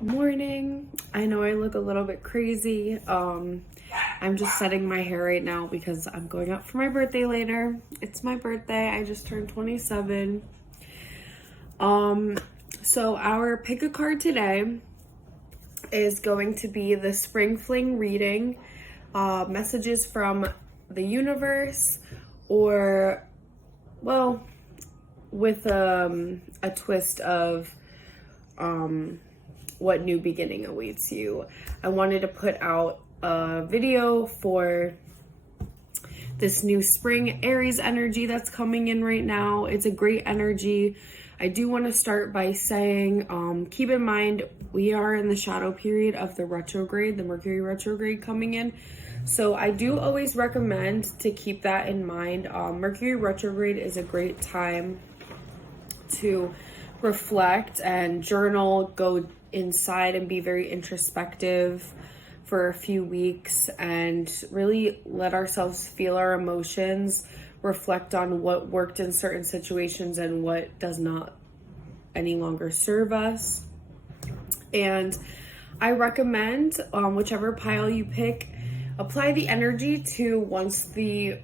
Good morning. I know I look a little bit crazy. I'm just setting my hair right now because I'm going out for my birthday later. It's my birthday. I just turned 27. So our pick a card today is going to be the Spring Fling reading, messages from the universe, or, well, with a twist of what new beginning awaits you. I wanted to put out a video for this new spring Aries energy that's coming in right now. It's a great energy. I do want to start by saying, keep in mind, we are in the shadow period of the retrograde, the Mercury retrograde coming in. So I do always recommend to keep that in mind. Mercury retrograde is a great time to reflect and journal, go inside and be very introspective for a few weeks and really let ourselves feel our emotions, reflect on what worked in certain situations and what does not any longer serve us. And I recommend whichever pile you pick, apply the energy to once the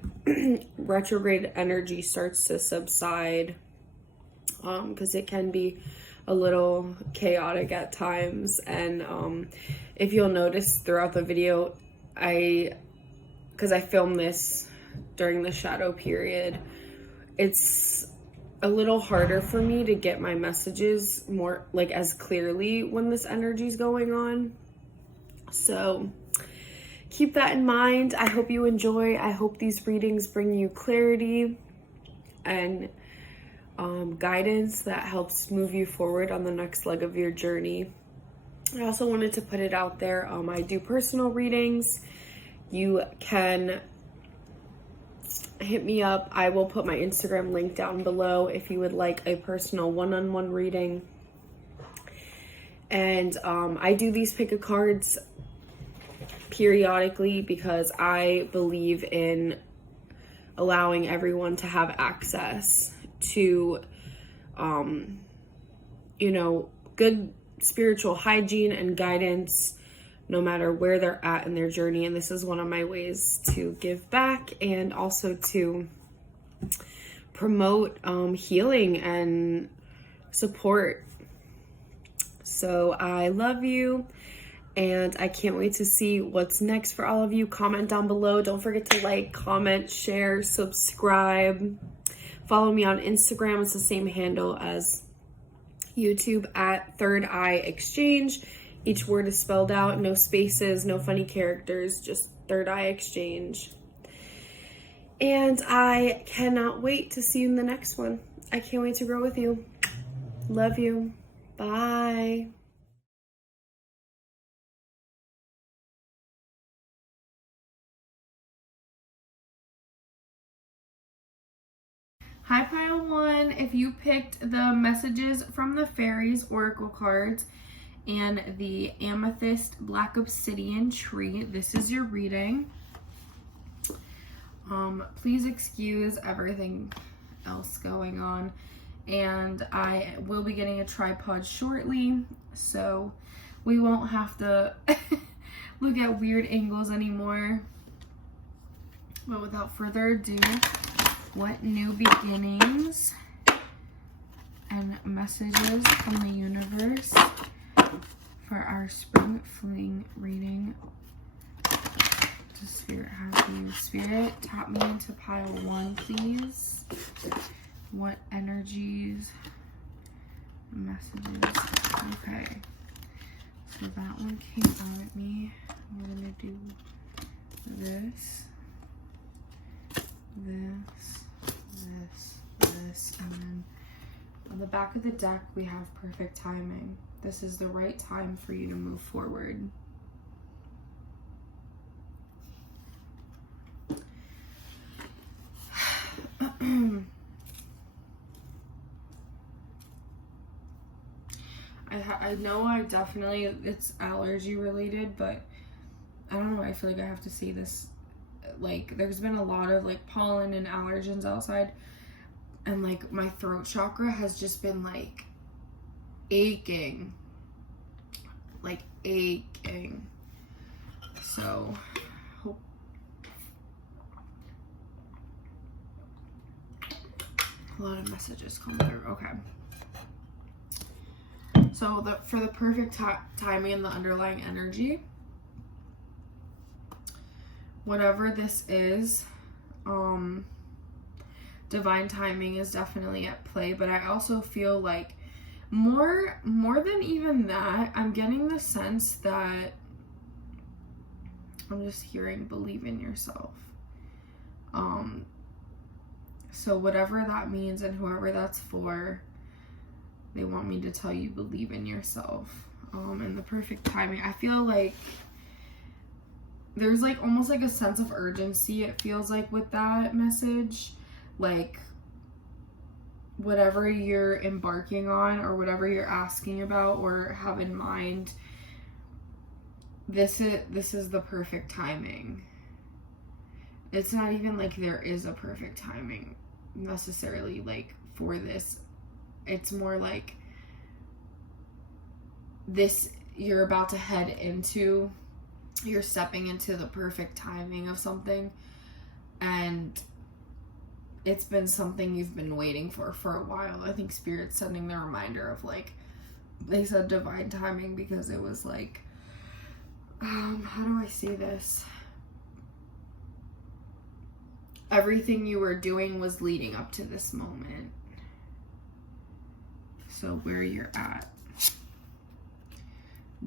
retrograde energy starts to subside, because it can be a little chaotic at times. And if you'll notice throughout the video, because I filmed this during the shadow period, it's a little harder for me to get my messages more like as clearly when this energy is going on. So keep that in mind. I hope you enjoy. I hope these readings bring you clarity and guidance that helps move you forward on the next leg of your journey. I also wanted to put it out there. I do personal readings. You can hit me up. I will put my Instagram link down below if you would like a personal one-on-one reading. And I do these pick a cards periodically because I believe in allowing everyone to have access to good spiritual hygiene and guidance no matter where they're at in their journey. And this is one of my ways to give back and also to promote healing and support. So I love you and I can't wait to see what's next for all of you. Comment down below. Don't forget to like, comment, share, subscribe. Follow me on Instagram. It's the same handle as YouTube at Third Eye Exchange. Each word is spelled out, no spaces, no funny characters, just Third Eye Exchange. And I cannot wait to see you in the next one. I can't wait to grow with you. Love you. Bye. Hi Pile 1, if you picked the messages from the Fairies Oracle cards and the Amethyst Black Obsidian Tree, this is your reading. Please excuse everything else going on, and I will be getting a tripod shortly, so we won't have to look at weird angles anymore. But without further ado, what new beginnings and messages from the universe for our Spring Fling reading does Spirit have for you? Spirit, tap me into pile 1, please. What energies, messages? Okay, so that one came out at me. We're gonna do this, this, and then on the back of the deck we have perfect timing. This is the right time for you to move forward. I know it's allergy related, but I don't know, I feel like I have to say this. Like, there's been a lot of like pollen and allergens outside, and like my throat chakra has just been like aching. like aching. So hope a lot of messages come through. Okay. So for the perfect timing and the underlying energy, whatever this is, divine timing is definitely at play, but I also feel like more than even that, I'm getting the sense that I'm just hearing believe in yourself. So whatever that means and whoever that's for, they want me to tell you believe in yourself. And the perfect timing, I feel like there's like almost like a sense of urgency, it feels like, with that message. Like whatever you're embarking on or whatever you're asking about or have in mind, this is the perfect timing. It's not even like there is a perfect timing necessarily, like, for this. It's more like this, you're about to head into, you're stepping into the perfect timing of something, and it's been something you've been waiting for a while. I think Spirit's sending the reminder of, like, they said divine timing because it was like, how do I say this? Everything you were doing was leading up to this moment. So where you're at.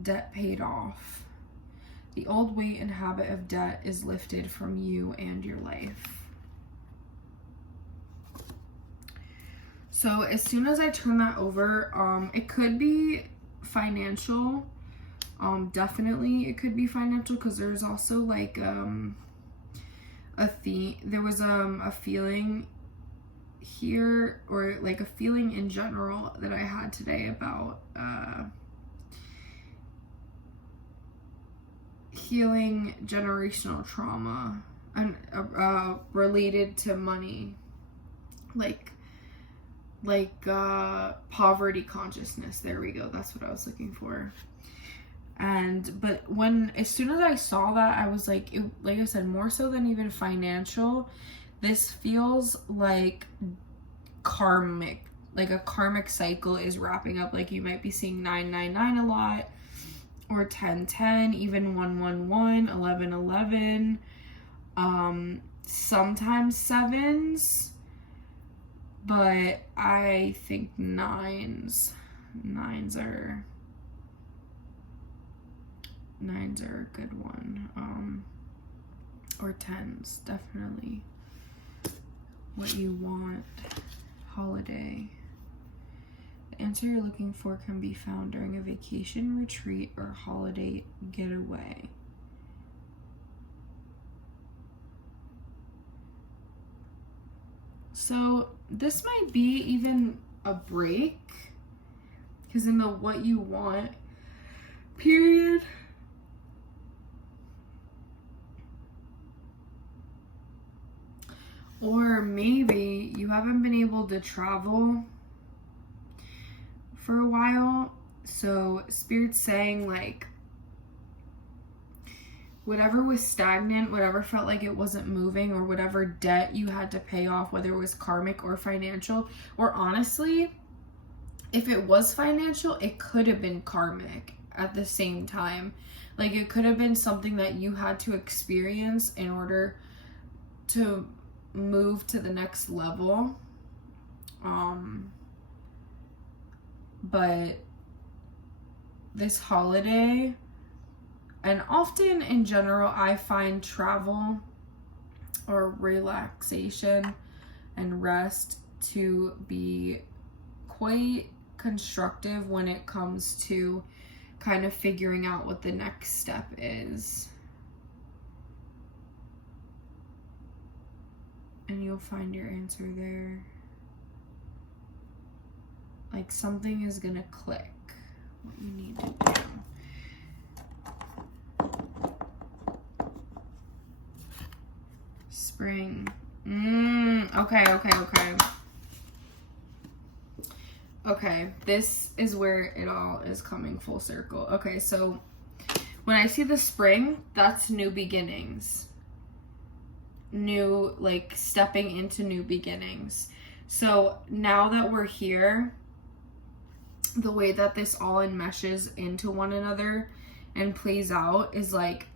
Debt paid off. The old weight and habit of debt is lifted from you and your life. So as soon as I turn that over, it could be financial. Definitely it could be financial, because there's also like a theme. There was a feeling here, or like a feeling in general that I had today about healing generational trauma and related to money, like poverty consciousness. There we go, that's what I was looking for. But as soon as I saw that, I was like, like I said, more so than even financial, this feels like karmic, like a karmic cycle is wrapping up. Like you might be seeing 999 a lot, or 1010, even 111, 1111, sometimes sevens, but I think nines are a good one, or tens, definitely. What you want. Holiday. The answer you're looking for can be found during a vacation, retreat, or holiday getaway. So this might be even a break, because in the what you want period, or maybe you haven't been able to travel for a while, so Spirit's saying like whatever was stagnant, whatever felt like it wasn't moving, or whatever debt you had to pay off, whether it was karmic or financial, or honestly, if it was financial, it could have been karmic at the same time. Like it could have been something that you had to experience in order to move to the next level. But this holiday, and often in general, I find travel or relaxation and rest to be quite constructive when it comes to kind of figuring out what the next step is. And you'll find your answer there. Like something is gonna click what you need to do. Spring. Okay. Okay, this is where it all is coming full circle. Okay, so when I see the spring, that's new beginnings. New, like, stepping into new beginnings. So now that we're here, the way that this all enmeshes into one another and plays out is like,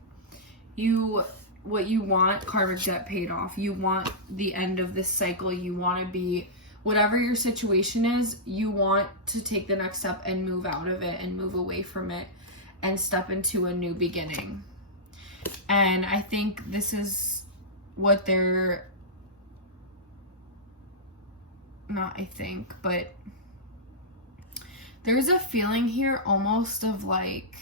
what you want, karmic debt paid off. You want the end of this cycle. You want to be, whatever your situation is, you want to take the next step and move out of it and move away from it and step into a new beginning. And I think this is what they're, not I think, but there's a feeling here almost of like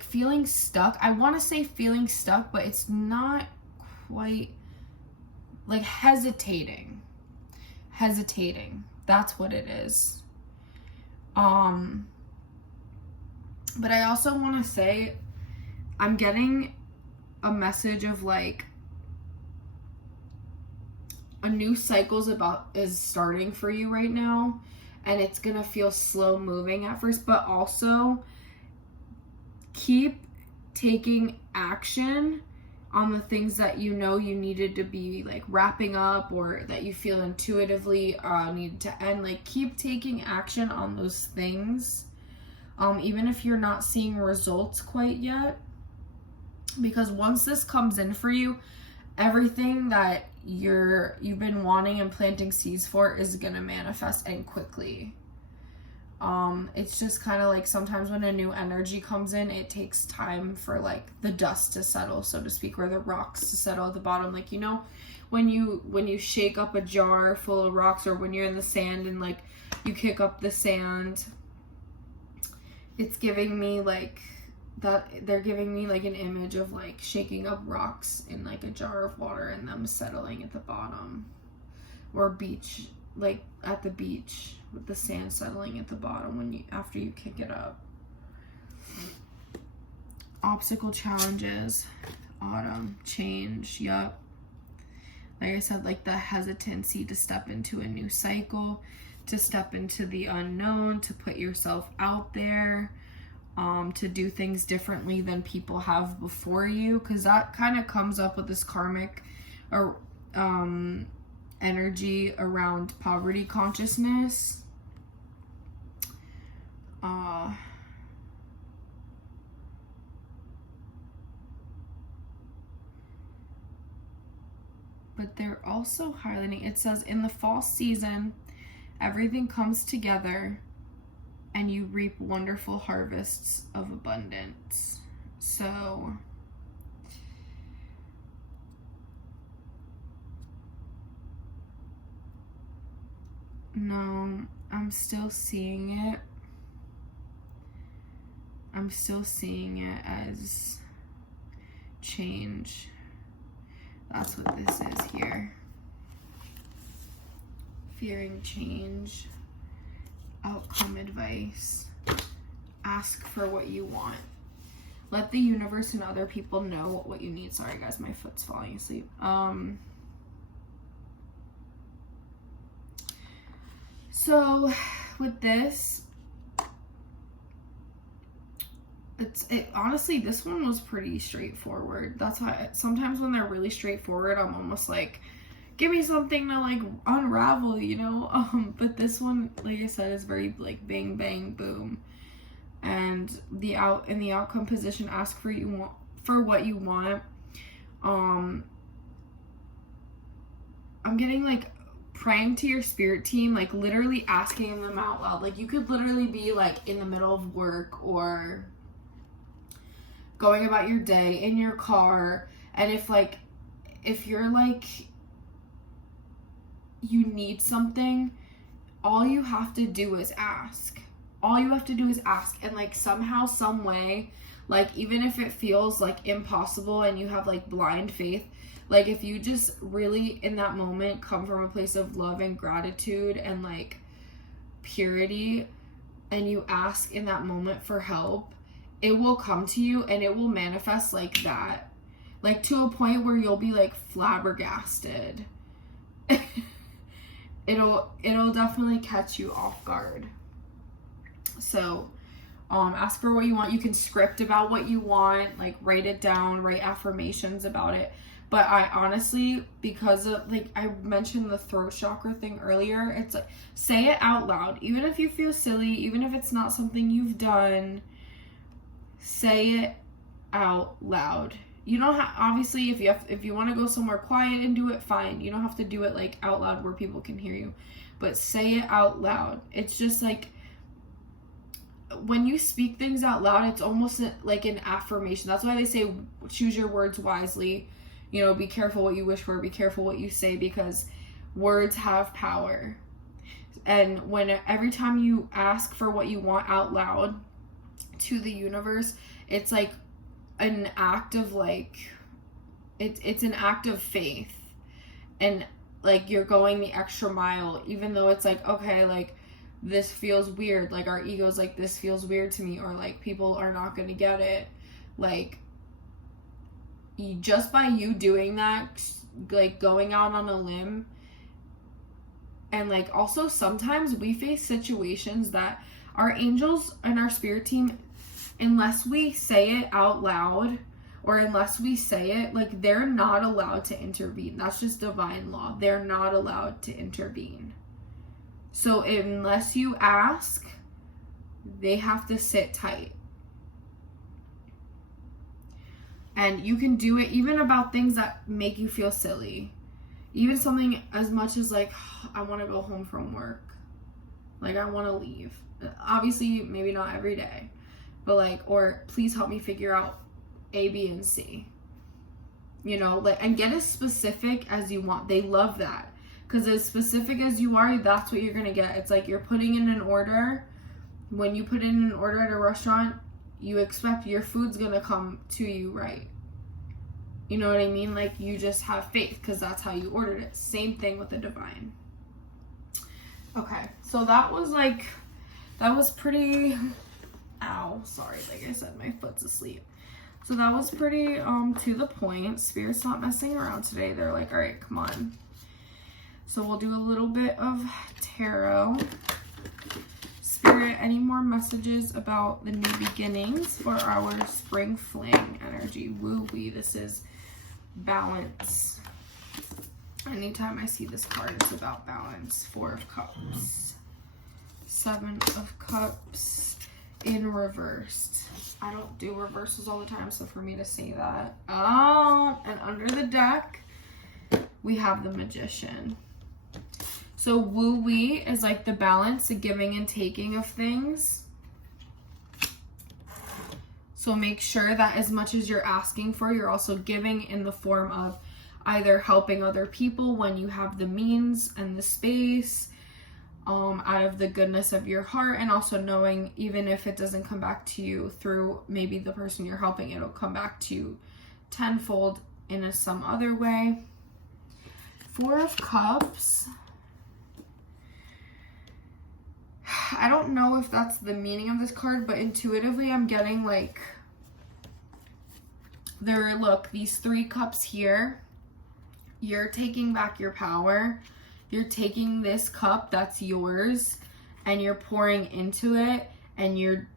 feeling stuck. I want to say feeling stuck, but it's not quite, like hesitating. That's what it is. But I also want to say, I'm getting a message of like a new cycle is starting for you right now, and it's gonna feel slow moving at first, but also keep taking action on the things that you know you needed to be like wrapping up, or that you feel intuitively need to end. Like, keep taking action on those things, even if you're not seeing results quite yet, because once this comes in for you, everything that you've been wanting and planting seeds for is gonna manifest, and quickly. It's just kind of like sometimes when a new energy comes in, it takes time for like the dust to settle, so to speak, or the rocks to settle at the bottom. Like, you know, when you shake up a jar full of rocks, or when you're in the sand and like you kick up the sand, it's giving me like that, they're giving me like an image of like shaking up rocks in like a jar of water and them settling at the bottom, or beach, like at the beach with the sand settling at the bottom after you kick it up. Obstacle, challenges, autumn, change. Yup. Like I said, like the hesitancy to step into a new cycle, to step into the unknown, to put yourself out there, to do things differently than people have before you, because that kind of comes up with this karmic or energy around poverty consciousness. But they're also highlighting, it says, in the fall season, everything comes together and you reap wonderful harvests of abundance. So no, I'm still seeing it. I'm still seeing it as change. That's what this is here. Fearing change. Outcome advice. Ask for what you want. Let the universe and other people know what you need. Sorry guys, my foot's falling asleep. So with this, honestly, this one was pretty straightforward. That's why sometimes when they're really straightforward, I'm almost like, give me something to like unravel, you know? But this one, like I said, is very like bang, bang, boom. And in the outcome position, ask for what you want. I'm getting like praying to your spirit team, like literally asking them out loud. Like, you could literally be like in the middle of work or going about your day in your car, and if you're like, you need something, all you have to do is ask. And like somehow, some way, like even if it feels like impossible and you have like blind faith, like if you just really in that moment come from a place of love and gratitude and like purity, and you ask in that moment for help, it will come to you and it will manifest like that. Like to a point where you'll be like flabbergasted it'll definitely catch you off guard. So ask for what you want. You can script about what you want, like write it down, write affirmations about it. But I honestly, because of, like I mentioned the throat chakra thing earlier, it's like, say it out loud. Even if you feel silly, even if it's not something you've done, say it out loud. You don't have, obviously, if you want to go somewhere quiet and do it, fine. You don't have to do it like out loud where people can hear you. But say it out loud. It's just like, when you speak things out loud, it's almost like an affirmation. That's why they say choose your words wisely. You know, be careful what you wish for, be careful what you say, because words have power. And every time you ask for what you want out loud to the universe, it's like an act of like, it's an act of faith. And like you're going the extra mile, even though it's like, okay, like this feels weird. Like our ego's like, this feels weird to me, or like people are not going to get it. Like, just by you doing that, like going out on a limb, and like also sometimes we face situations that our angels and our spirit team, unless we say it out loud or unless we say it, like they're not allowed to intervene. That's just divine law. They're not allowed to intervene. So unless you ask, they have to sit tight. And you can do it even about things that make you feel silly. Even something as much as like, I want to go home from work. Like, I want to leave. Obviously, maybe not every day. But like, or please help me figure out A, B, and C. You know, like, and get as specific as you want. They love that. Because as specific as you are, that's what you're going to get. It's like you're putting in an order. When you put in an order at a restaurant, you expect your food's gonna come to you right. You know what I mean? Like, you just have faith because that's how you ordered it. Same thing with the divine. Okay, so that was pretty, ow, sorry, like I said, my foot's asleep. So that was pretty to the point. Spirit's not messing around today. They're like, all right, come on. So we'll do a little bit of tarot. Spirit, any more messages about the new beginnings for our spring fling energy? Woo-wee, this is balance. Anytime I see this card, it's about balance. 4 of Cups. 7 of Cups in reversed. I don't do reversals all the time, so for me to say that. Oh, and under the deck, we have the Magician. So woo-wee is like the balance, the giving and taking of things. So make sure that as much as you're asking for, you're also giving in the form of either helping other people when you have the means and the space, out of the goodness of your heart, and also knowing even if it doesn't come back to you through maybe the person you're helping, it'll come back to you tenfold in some other way. 4 of Cups. I don't know if that's the meaning of this card, but intuitively I'm getting like, look, these 3 cups here, you're taking back your power. You're taking this cup that's yours and you're pouring into it, and you're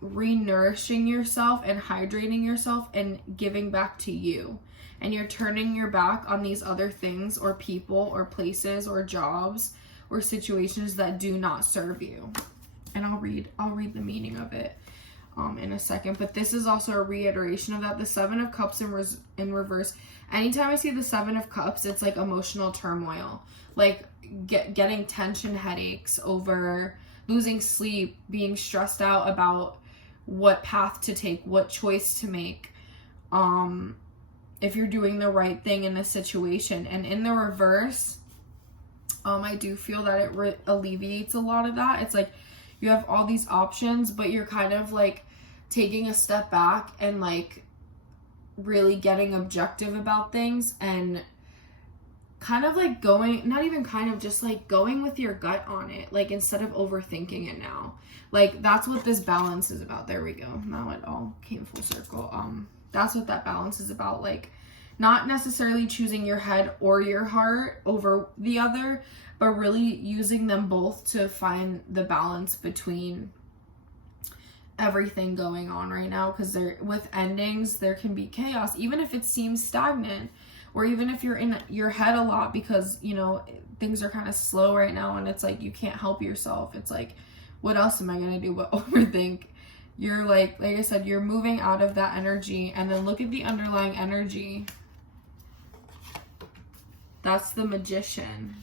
re-nourishing yourself and hydrating yourself and giving back to you. And you're turning your back on these other things or people or places or jobs or situations that do not serve you. And I'll read the meaning of it in a second. But this is also a reiteration of that. The 7 of Cups in reverse. Anytime I see the 7 of Cups, it's like emotional turmoil. Like getting tension headaches over losing sleep, being stressed out about what path to take, what choice to make. If you're doing the right thing in a situation. And in the reverse, I do feel that it alleviates a lot of that. It's like you have all these options, but you're kind of like taking a step back and like really getting objective about things and kind of like going, not even kind of, just like going with your gut on it, like instead of overthinking it now. Like that's what this balance is about. There we go. Now it all came full circle. That's what that balance is about. Like not necessarily choosing your head or your heart over the other, but really using them both to find the balance between everything going on right now. Because with endings, there can be chaos, even if it seems stagnant, or even if you're in your head a lot because, you know, things are kind of slow right now and it's like you can't help yourself. It's like, what else am I going to do but overthink? You're like I said, you're moving out of that energy. And then look at the underlying energy. That's the Magician.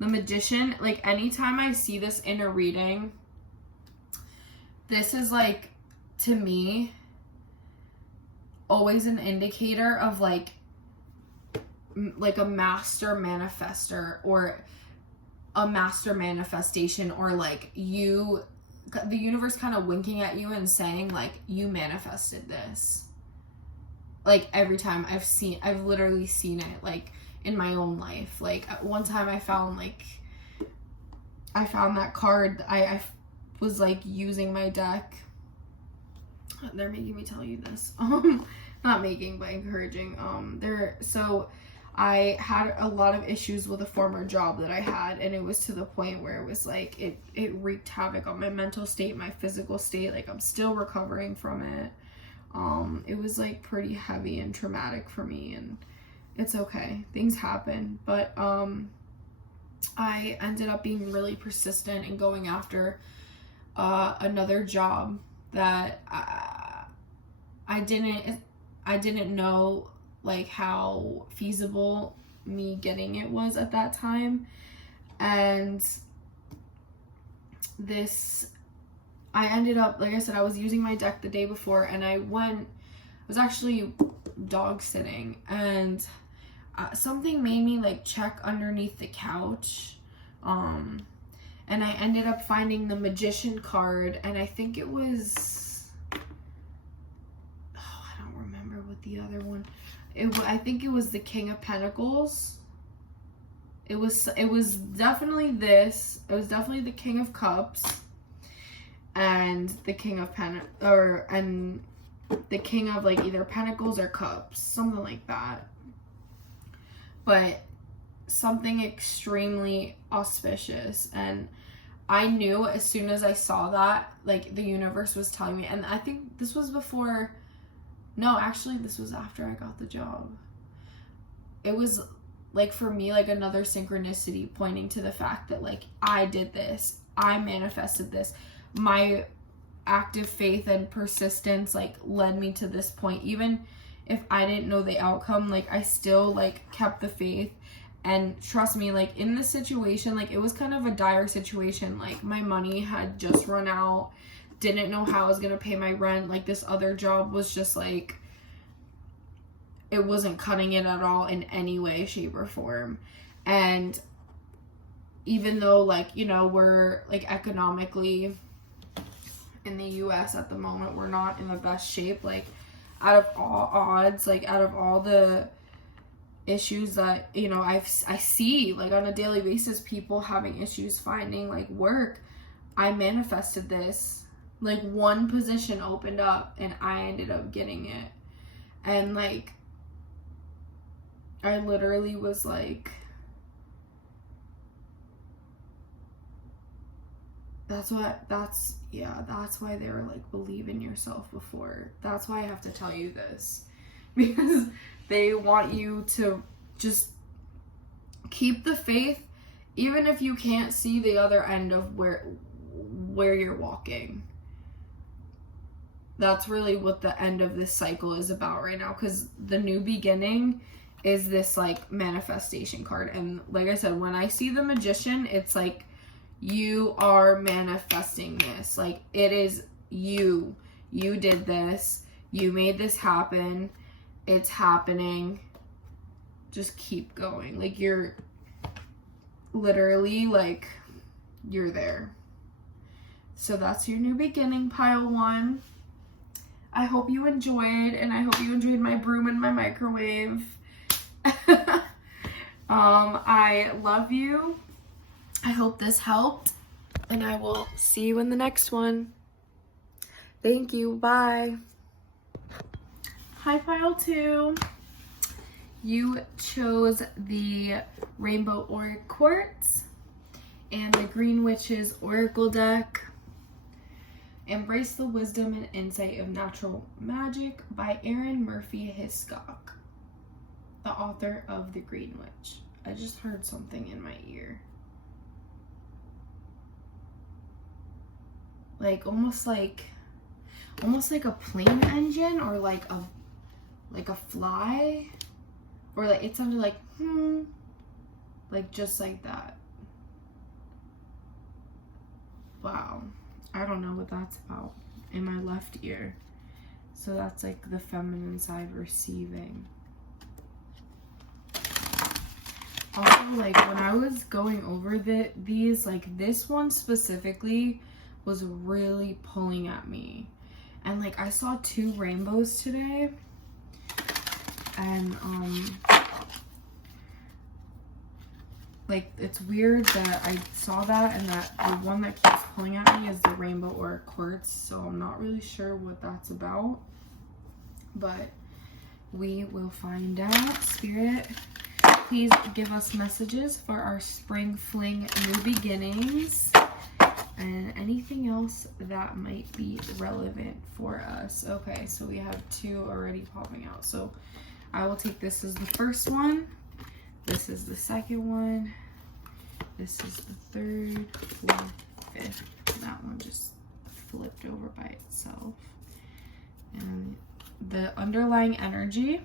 The Magician, like anytime I see this in a reading, this is like, to me, always an indicator of like a master manifester or a master manifestation, or like the universe kind of winking at you and saying like, you manifested this. Like every time I've literally seen it, like in my own life. Like one time I found that card. I was like using my deck. They're making me tell you this. Not making, but encouraging. So I had a lot of issues with a former job that I had, and it was to the point where it was like it wreaked havoc on my mental state, my physical state. Like I'm still recovering from it. It was like pretty heavy and traumatic for me, and it's okay. Things happen. But I ended up being really persistent and going after another job that I didn't know like how feasible me getting it was at that time. And I ended up, like I said, I was using my deck the day before, and I was actually dog sitting, and something made me like check underneath the couch, and I ended up finding the Magician card, and I think it was, I don't remember what the other one, I think it was the King of Pentacles. It was definitely this. It was definitely the King of Cups and the King of and the King of like either Pentacles or Cups, something like that. But something extremely auspicious, and I knew as soon as I saw that, like the universe was telling me. And I think this was before, no, actually this was after I got the job. It was like, for me, like another synchronicity pointing to the fact that like I did this, I manifested this. My active faith and persistence like led me to this point. Even if I didn't know the outcome, like I still like kept the faith. And trust me, like in this situation, like it was kind of a dire situation. Like my money had just run out, didn't know how I was gonna pay my rent. Like this other job was just like, it wasn't cutting it at all in any way, shape, or form. And even though like, you know, we're like economically in the US at the moment, we're not in the best shape. Like out of all odds, like out of all the issues that, you know, I see like on a daily basis, people having issues finding like work, I manifested this. Like one position opened up and I ended up getting it. And like I literally was like, that's why they were like, believe in yourself before. That's why I have to tell you this, because they want you to just keep the faith, even if you can't see the other end of where you're walking. That's really what the end of this cycle is about right now, because the new beginning is this like manifestation card. And like I said, when I see the Magician, it's like, you are manifesting this. Like it is you did this, you made this happen, it's happening. Just keep going. Like you're literally like, you're there. So that's your new beginning, pile one. I hope you enjoyed, and I hope you enjoyed my broom and my microwave. I love you. I hope this helped, and I will see you in the next one. Thank you. Bye. Hi, pile two. You chose the Rainbow Auric Quartz and the Green Witch's Oracle deck. Embrace the Wisdom and Insight of Natural Magic by Erin Murphy Hiscock, the author of The Green Witch. I just heard something in my ear. Like almost like a plane engine, or like a fly, or like it sounded like like just like that. Wow, I don't know what that's about in my left ear. So that's like the feminine side receiving. Also, like when I was going over these, like this one specifically was really pulling at me. And like I saw 2 rainbows today. And like it's weird that I saw that, and that the one that keeps pulling at me is the Rainbow Auric Quartz. So I'm not really sure what that's about. But we will find out. Spirit, please give us messages for our spring fling new beginnings and anything else that might be relevant for us. Okay, so we have 2 already popping out. So I will take this as the first one. This is the second one. This is the third, fourth, fifth. That one just flipped over by itself. And the underlying energy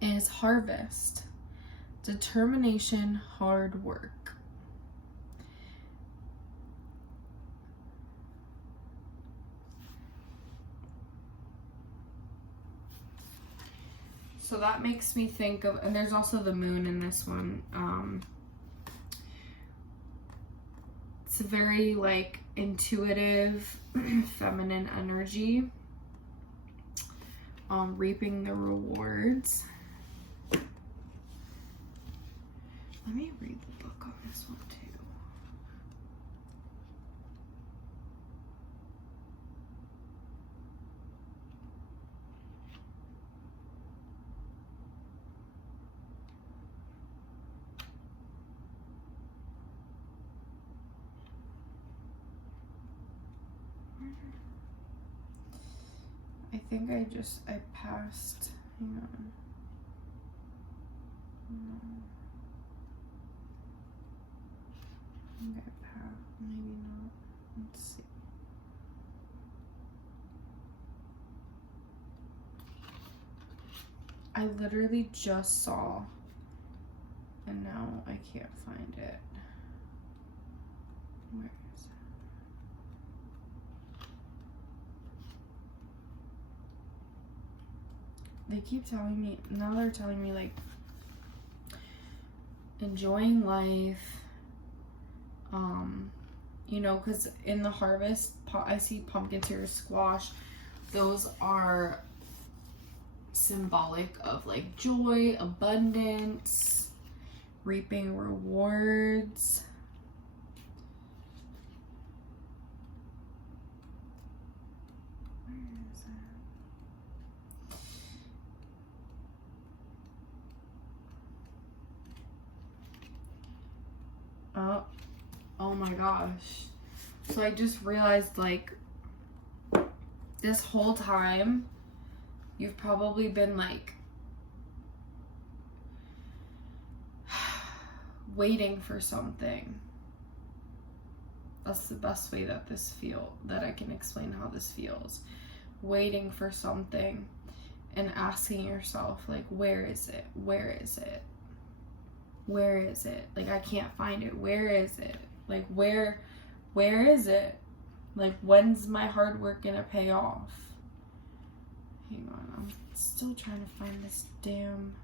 is harvest, determination, hard work. So that makes me think of, and there's also the moon in this one. It's a very like intuitive, feminine energy. Reaping the rewards. Let me read the book on this one too. I think I passed, hang on. No. I think I passed, maybe not. Let's see. I literally just saw, and now I can't find it. Where is it? They keep telling me, now they're telling me like enjoying life, you know, because in the harvest, I see pumpkin tears, squash. Those are symbolic of like joy, abundance, reaping rewards. Oh my gosh. So I just realized, like, this whole time you've probably been like waiting for something. That's the best way that that I can explain how this feels. Waiting for something and asking yourself, like, where is it? Where is it? Where is it? Like, I can't find it. Where is it? Like, where is it? Like, when's my hard work gonna pay off? Hang on, I'm still trying to find this damn...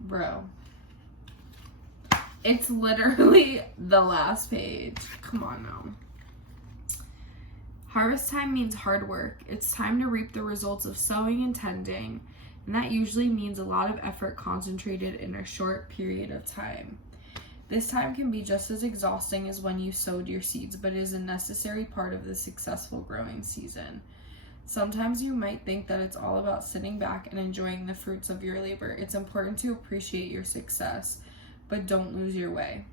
Bro. It's literally the last page. Come on now. Harvest time means hard work. It's time to reap the results of sowing and tending. And that usually means a lot of effort concentrated in a short period of time. This time can be just as exhausting as when you sowed your seeds, but is a necessary part of the successful growing season. Sometimes you might think that it's all about sitting back and enjoying the fruits of your labor. It's important to appreciate your success, but don't lose your way.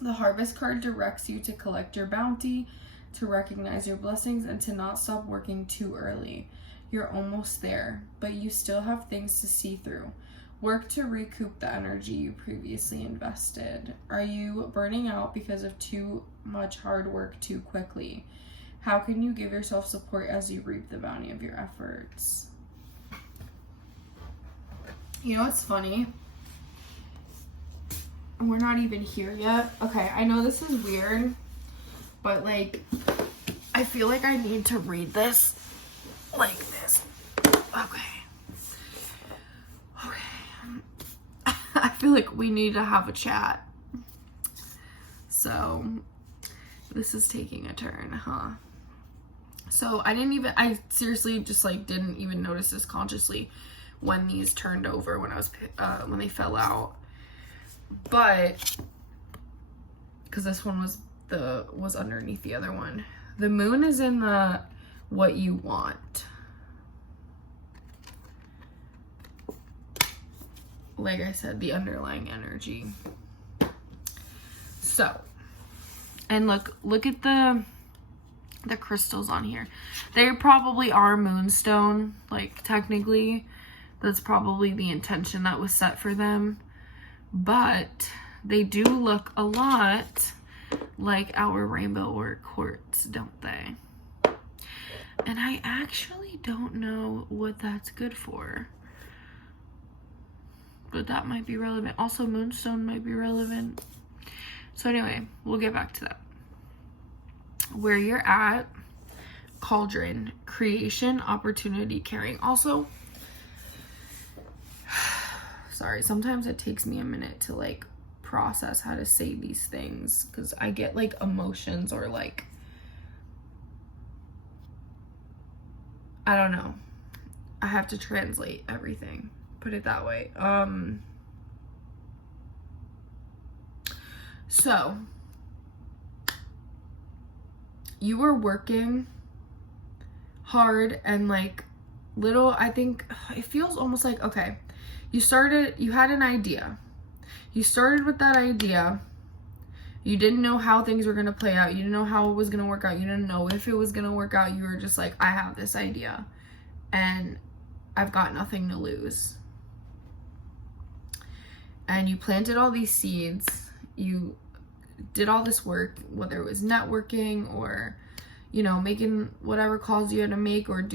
The harvest card directs you to collect your bounty, to recognize your blessings, and to not stop working too early. You're almost there, but you still have things to see through. Work to recoup the energy you previously invested. Are you burning out because of too much hard work too quickly? How can you give yourself support as you reap the bounty of your efforts? You know what's funny? We're not even here yet. Okay, I know this is weird, but like, I feel like I need to read this like this. Okay. I feel like we need to have a chat. So, this is taking a turn, huh? So, I seriously just like didn't even notice this consciously when these turned over, when they fell out. But, because this one was underneath the other one. The moon is in the what you want. Like I said, the underlying energy. So, and look at the crystals on here. They probably are moonstone, like technically. That's probably the intention that was set for them. But they do look a lot like our rainbow or quartz, don't they? And I actually don't know what that's good for. But that might be relevant. Also, moonstone might be relevant. So anyway, we'll get back to that. Where you're at, cauldron, creation, opportunity, caring. Also, sorry, sometimes it takes me a minute to like process how to say these things because I get like emotions or like, I don't know. I have to translate everything. Put it that way. So you were working hard and like little, I think it feels almost like, okay, you had an idea. You started with that idea. You didn't know how things were going to play out. You didn't know how it was going to work out. You didn't know if it was going to work out. You were just like, I have this idea and I've got nothing to lose. And you planted all these seeds. You did all this work, whether it was networking or, you know, making whatever calls you had to make or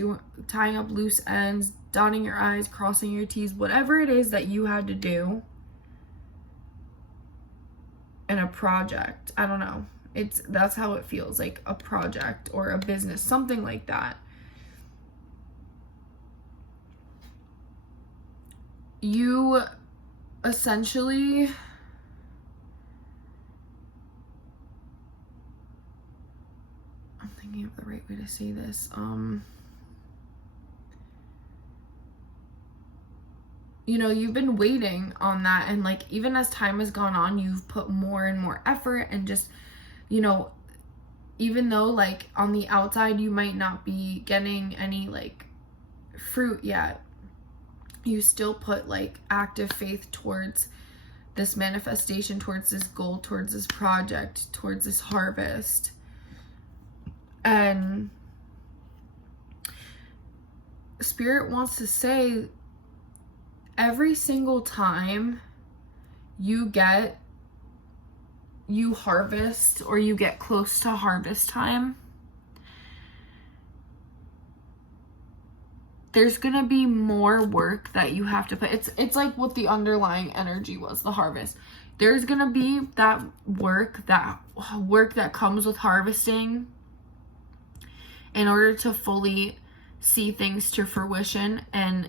tying up loose ends, dotting your I's, crossing your T's, whatever it is that you had to do in a project. I don't know. That's how it feels, like a project or a business, something like that. You essentially I'm thinking of the right way to say this. You know, you've been waiting on that, and like even as time has gone on, you've put more and more effort and just, you know, even though like on the outside you might not be getting any like fruit yet, you still put like active faith towards this manifestation, towards this goal, towards this project, towards this harvest. And Spirit wants to say, every single time you harvest or you get close to harvest time, there's gonna be more work that you have to put. It's like what the underlying energy was, the harvest. There's gonna be that work that comes with harvesting in order to fully see things to fruition and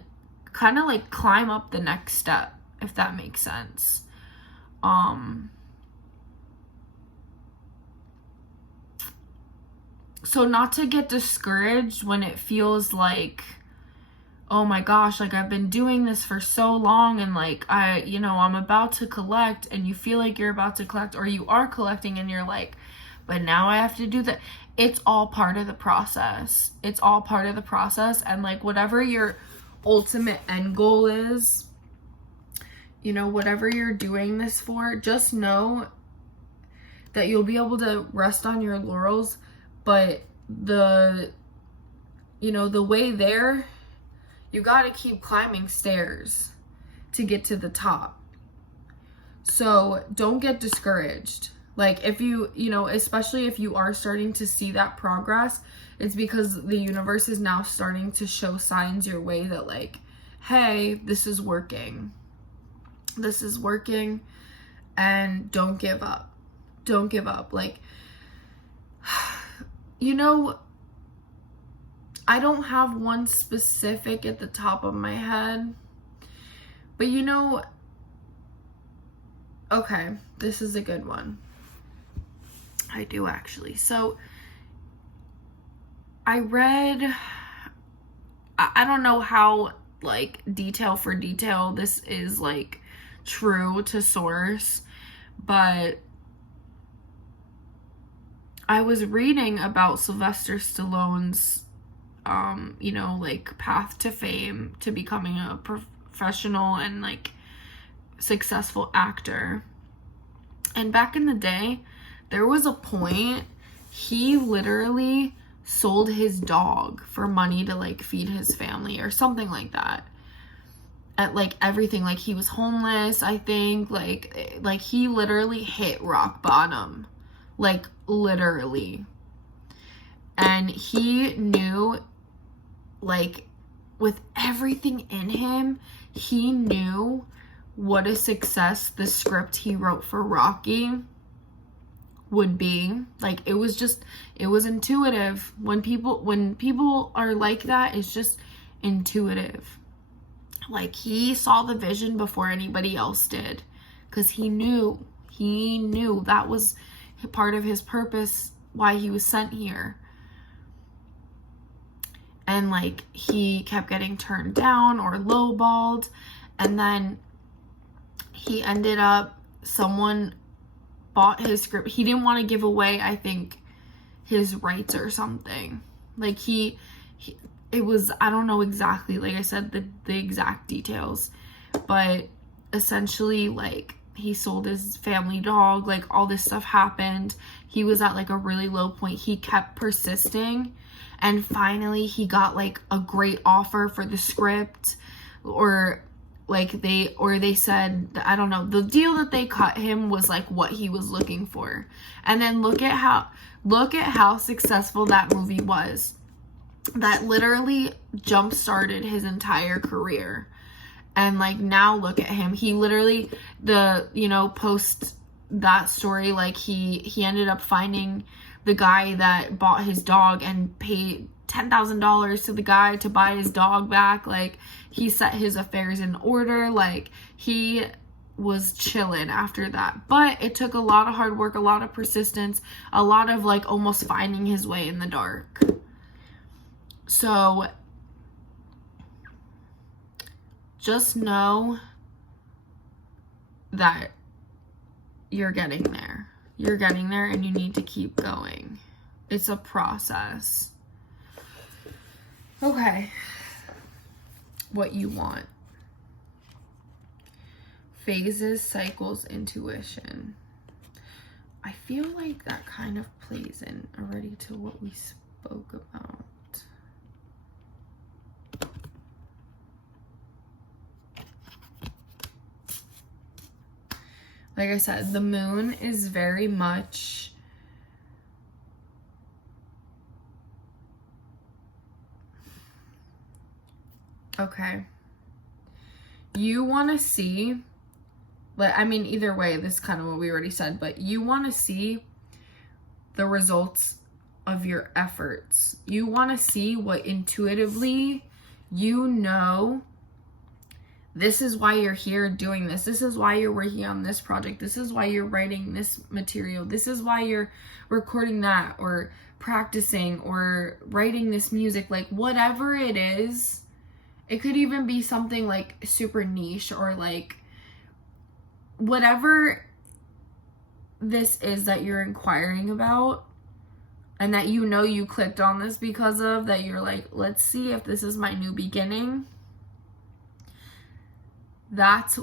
kind of like climb up the next step, if that makes sense. So not to get discouraged when it feels like, oh my gosh, like I've been doing this for so long and like I'm about to collect, and you feel like you're about to collect, or you are collecting and you're like, but now I have to do that. It's all part of the process. It's all part of the process. And like whatever your ultimate end goal is, whatever you're doing this for, just know that you'll be able to rest on your laurels, but the way there, you got to keep climbing stairs to get to the top. So don't get discouraged. Like if especially if you are starting to see that progress, it's because the universe is now starting to show signs your way that like, hey, this is working. This is working, and don't give up. Don't give up. Like, I don't have one specific at the top of my head, but okay, this is a good one. I do actually. So I read, I don't know how like detail for detail this is like true to source, but I was reading about Sylvester Stallone's like path to fame, to becoming a professional and like successful actor. And back in the day, there was a point he literally sold his dog for money to like feed his family or something like that. At like everything, like he was homeless, I think, like he literally hit rock bottom, like literally. And he knew, like, with everything in him, he knew what a success the script he wrote for Rocky would be. Like, it was intuitive. When people are like that, it's just intuitive. Like, he saw the vision before anybody else did, because he knew that was part of his purpose, why he was sent here. And like, he kept getting turned down or lowballed, and then he ended up, someone bought his script. He didn't want to give away, I think, his rights or something. Like it was, I don't know exactly, like I said, the exact details, but essentially, like, he sold his family dog, like all this stuff happened. He was at like a really low point. He kept persisting, and finally he got like a great offer for the script, or they said, I don't know, the deal that they cut him was like what he was looking for. And then look at how successful that movie was. That literally jump-started his entire career. And like, now look at him. He literally, post that story, like he ended up finding the guy that bought his dog and paid $10,000 to the guy to buy his dog back. Like, he set his affairs in order. Like, he was chilling after that. But it took a lot of hard work, a lot of persistence, a lot of like almost finding his way in the dark. So just know that you're getting there. You're getting there, and you need to keep going. It's a process. Okay. What you want. Phases, cycles, intuition. I feel like that kind of plays in already to what we spoke about. Like I said, the moon is very much okay. You want to see, either way, this is kind of what we already said, but you want to see the results of your efforts. You want to see what intuitively this is why you're here doing this. This is why you're working on this project. This is why you're writing this material. This is why you're recording that, or practicing, or writing this music. Like, whatever it is, It could even be something like super niche, or like whatever this is that you're inquiring about and that you know you clicked on this because of, that you're like, let's see if this is my new beginning. That's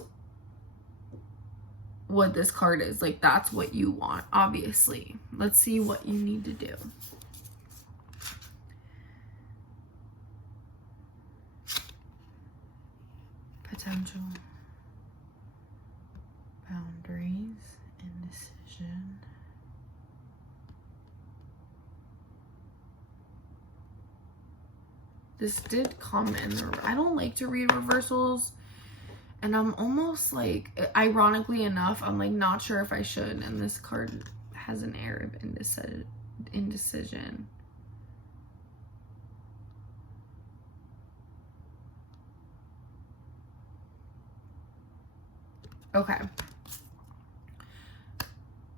what this card is. Like, that's what you want, obviously. Let's see what you need to do. Potential. Boundaries. Indecision. This did come in. I don't like to read reversals. And I'm almost like, ironically enough, I'm like not sure if I should. And this card has an air of indecision. Okay.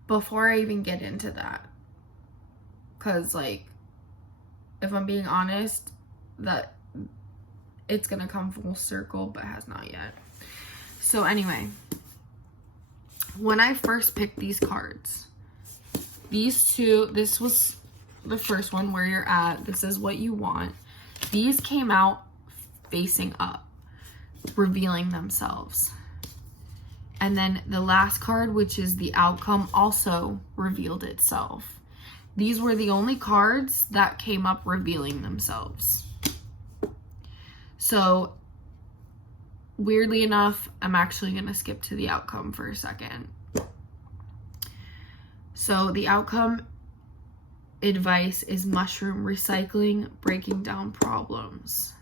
Before I even get into that, because like, if I'm being honest, that it's gonna come full circle, but has not yet. So anyway, when I first picked these cards, these two, this was the first one, where you're at, this is what you want. These came out facing up, revealing themselves. And then the last card, which is the outcome, also revealed itself. These were the only cards that came up revealing themselves. So weirdly enough, I'm actually going to skip to the outcome for a second. So the outcome advice is mushroom recycling, breaking down problems.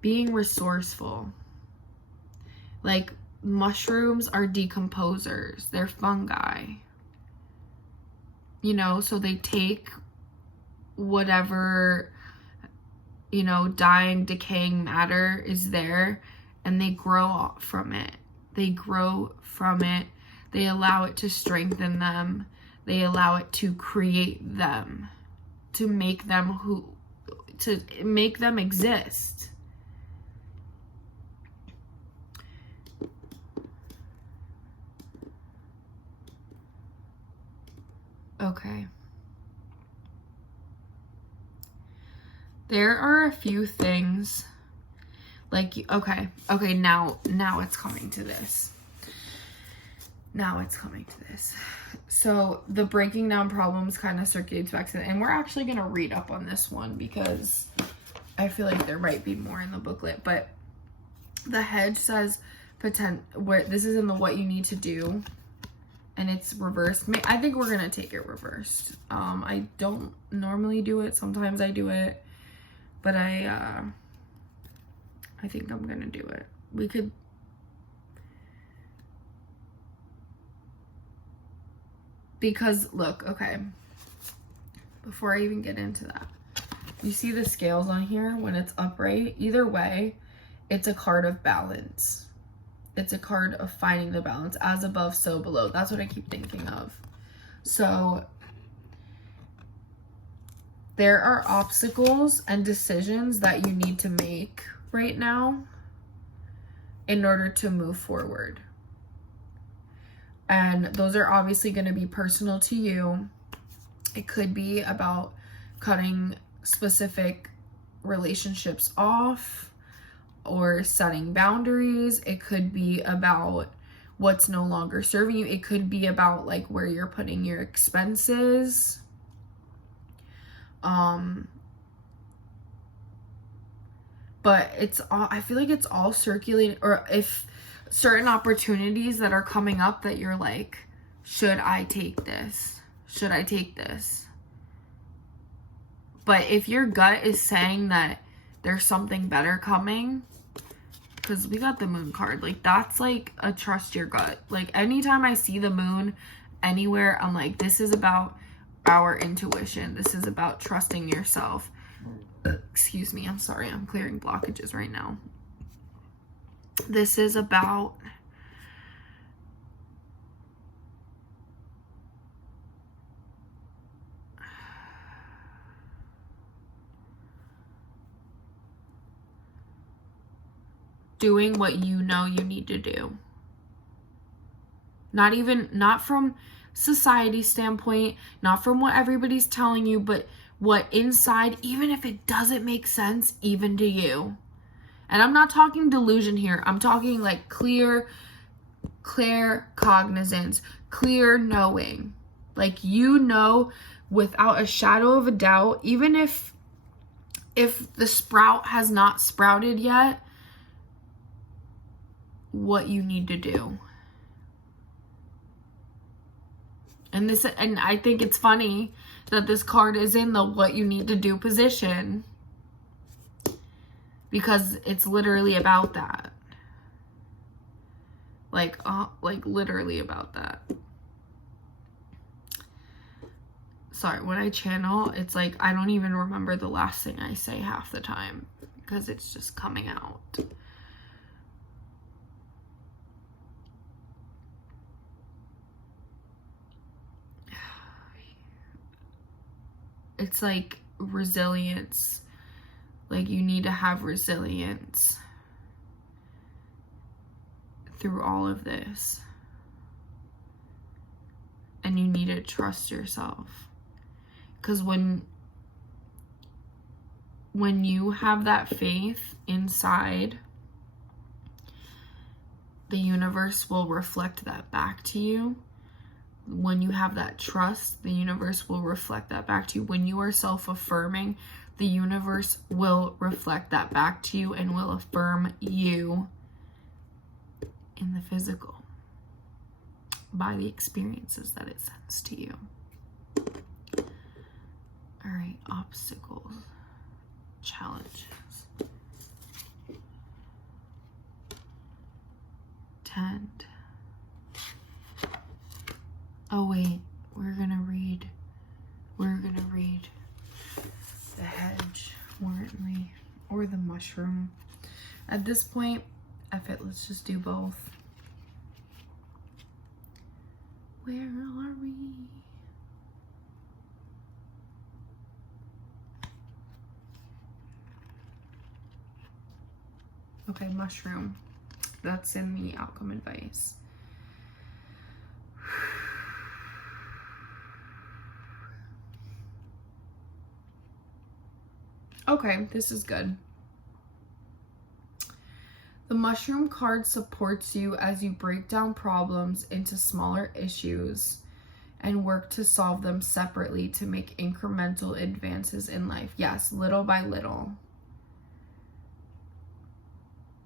Being resourceful. Like, mushrooms are decomposers. They're fungi. You know, so they take whatever, you know, dying, decaying matter is there, and they grow from it. They grow from it. They allow it to strengthen them. They allow it to create them, to make them exist. Okay. There are a few things, like, okay, now it's coming to this. So the breaking down problems kind of circulates back to, and we're actually going to read up on this one because I feel like there might be more in the booklet, but the hedge says where this is in the what you need to do, and it's reversed. I think we're going to take it reversed. I don't normally do it. Sometimes I do it. But I think I'm gonna do it. We could, because look, okay, before I even get into that, you see the scales on here when it's upright? Either way, it's a card of balance. It's a card of finding the balance, as above, so below. That's what I keep thinking of. So there are obstacles and decisions that you need to make right now in order to move forward. And those are obviously going to be personal to you. It could be about cutting specific relationships off or setting boundaries. It could be about what's no longer serving you. It could be about like where you're putting your expenses. But it's all, I feel like it's all circulating, or if certain opportunities that are coming up that you're like, should I take this? Should I take this? But if your gut is saying that there's something better coming, because we got the moon card, like that's like a trust your gut. Like anytime I see the moon anywhere, I'm like, this is about our intuition. This is about trusting yourself. Excuse me, I'm sorry, I'm clearing blockages right now. This is about doing what you know you need to do. Not from society standpoint, not from what everybody's telling you, but what inside, even if it doesn't make sense even to you. And I'm not talking delusion here. I'm talking like clear cognizance, clear knowing. Like, you know, without a shadow of a doubt, even if the sprout has not sprouted yet, what you need to do. And I think it's funny that this card is in the what you need to do position, because it's literally about that. Like literally about that. Sorry, when I channel, it's like I don't even remember the last thing I say half the time because it's just coming out. It's like resilience. Like, you need to have resilience through all of this. And you need to trust yourself. Because when you have that faith inside, the universe will reflect that back to you. When you have that trust, the universe will reflect that back to you. When you are self-affirming, the universe will reflect that back to you and will affirm you in the physical by the experiences that it sends to you. All right, obstacles, challenges. 10. Oh wait, we're gonna read the hedge, weren't we? Or the mushroom. At this point, let's just do both. Where are we? Okay, mushroom. That's in the outcome advice. Okay, this is good. The mushroom card supports you as you break down problems into smaller issues and work to solve them separately to make incremental advances in life. Yes, little by little.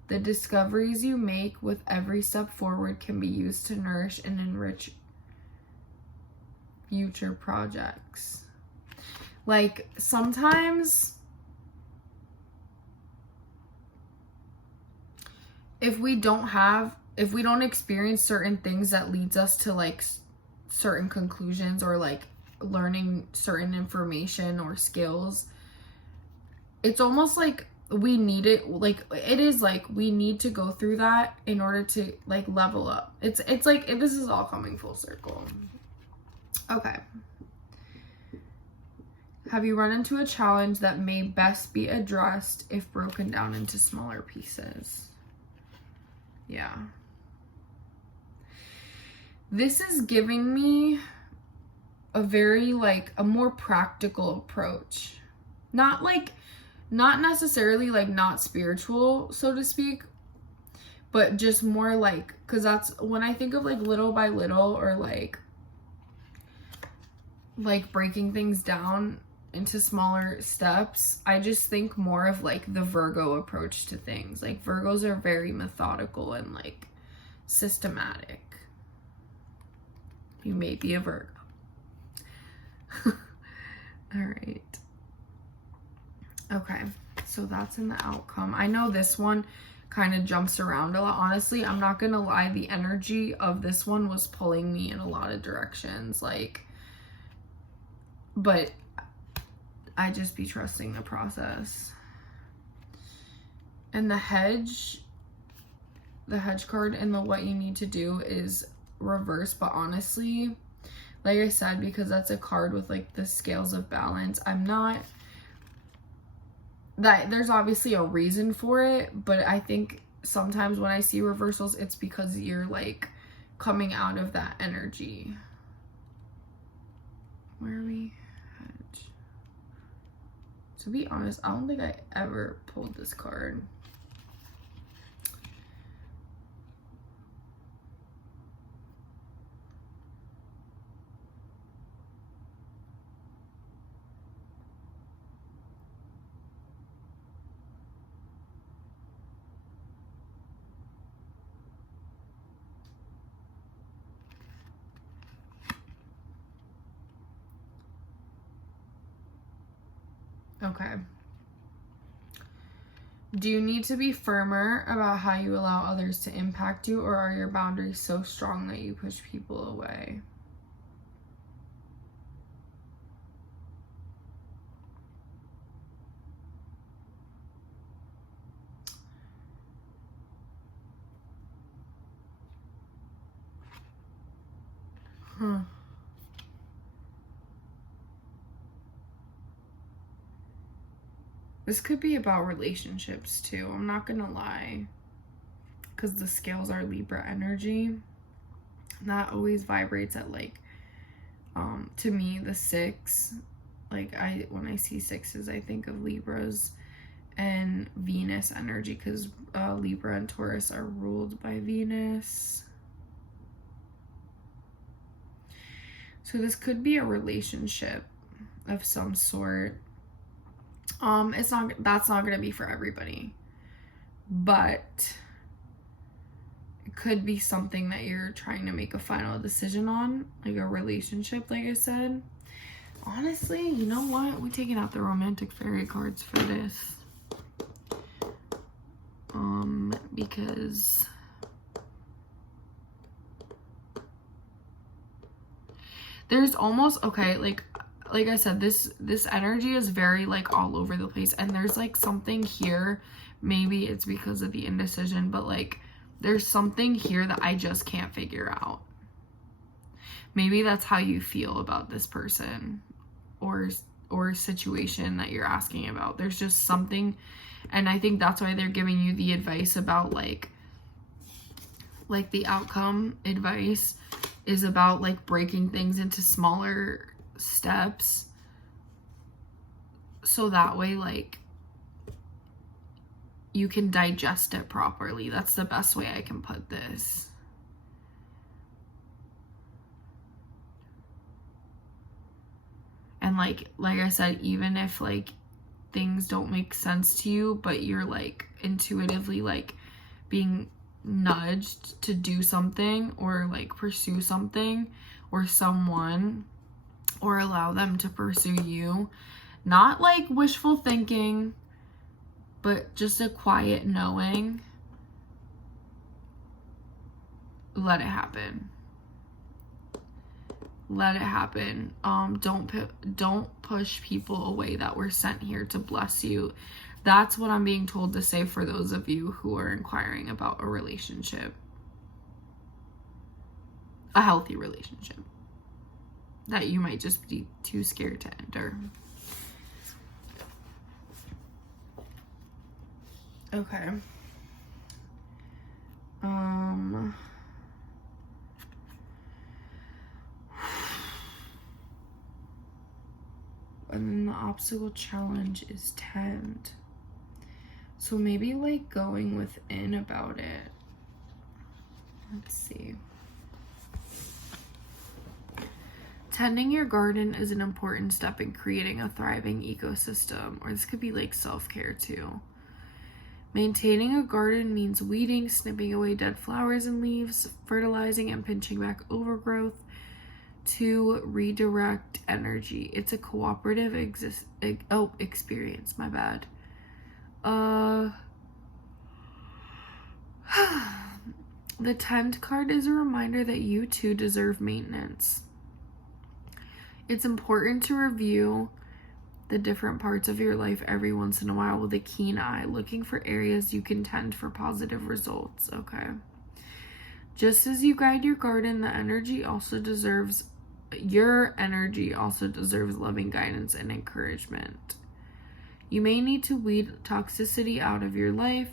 The discoveries you make with every step forward can be used to nourish and enrich future projects. Like, sometimes if we don't experience certain things that leads us to like certain conclusions or like learning certain information or skills, it's almost like we need it. Like, it is like we need to go through that in order to like level up. It's like this is all coming full circle. Okay. Have you run into a challenge that may best be addressed if broken down into smaller pieces? Yeah. This is giving me a very like a more practical approach. Not necessarily like not spiritual, so to speak, but just more like, because that's when I think of like little by little or like breaking things down into smaller steps, I just think more of like the Virgo approach to things. Like, Virgos are very methodical and like systematic. You may be a Virgo. All right. Okay, so that's in the outcome. I know this one kind of jumps around a lot. Honestly, I'm not gonna lie, the energy of this one was pulling me in a lot of directions, like, but I just be trusting the process. And the hedge card in the what you need to do is reverse, but honestly, like I said, because that's a card with like the scales of balance, there's obviously a reason for it, but I think sometimes when I see reversals, it's because you're like coming out of that energy. Where are we at? To be honest, I don't think I ever pulled this card. Okay. Do you need to be firmer about how you allow others to impact you, or are your boundaries so strong that you push people away? Huh. This could be about relationships too. I'm not gonna lie. Because the scales are Libra energy. That always vibrates at like, to me, the 6. Like, when I see 6s, I think of Libras and Venus energy, because Libra and Taurus are ruled by Venus. So this could be a relationship of some sort. That's not gonna be for everybody, but it could be something that you're trying to make a final decision on, like a relationship, like I said. Honestly, you know what? We're taking out the romantic fairy cards for this. Because there's almost, okay, like I said, this energy is very like all over the place, and there's like something here. Maybe it's because of the indecision, but like there's something here that I just can't figure out. Maybe that's how you feel about this person or situation that you're asking about. There's just something, and I think that's why they're giving you the advice about like the outcome advice is about like breaking things into smaller steps, so that way like you can digest it properly. That's the best way I can put this. And like I said, even if like things don't make sense to you, but you're like intuitively like being nudged to do something or like pursue something or someone, or allow them to pursue you, not like wishful thinking, but just a quiet knowing, let it happen. Let it happen. Don't push people away that were sent here to bless you. That's what I'm being told to say for those of you who are inquiring about a relationship. A healthy relationship that you might just be too scared to enter. Okay. And then the obstacle challenge is tend. So maybe like going within about it. Let's see. Tending your garden is an important step in creating a thriving ecosystem, or this could be like self-care too. Maintaining a garden means weeding, snipping away dead flowers and leaves, fertilizing and pinching back overgrowth to redirect energy. It's a cooperative experience, my bad. The Tend card is a reminder that you too deserve maintenance. It's important to review the different parts of your life every once in a while with a keen eye, looking for areas you can tend for positive results. Okay. Just as you guide your garden, your energy also deserves loving guidance and encouragement. You may need to weed toxicity out of your life,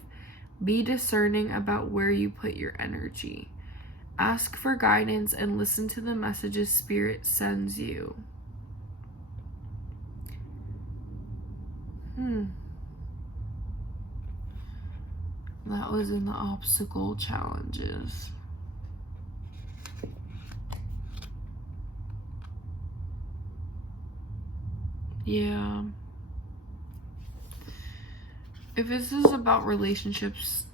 Be discerning about where you put your energy. Ask for guidance and listen to the messages Spirit sends you. That was in the obstacle challenges. Yeah. If this is about relationships,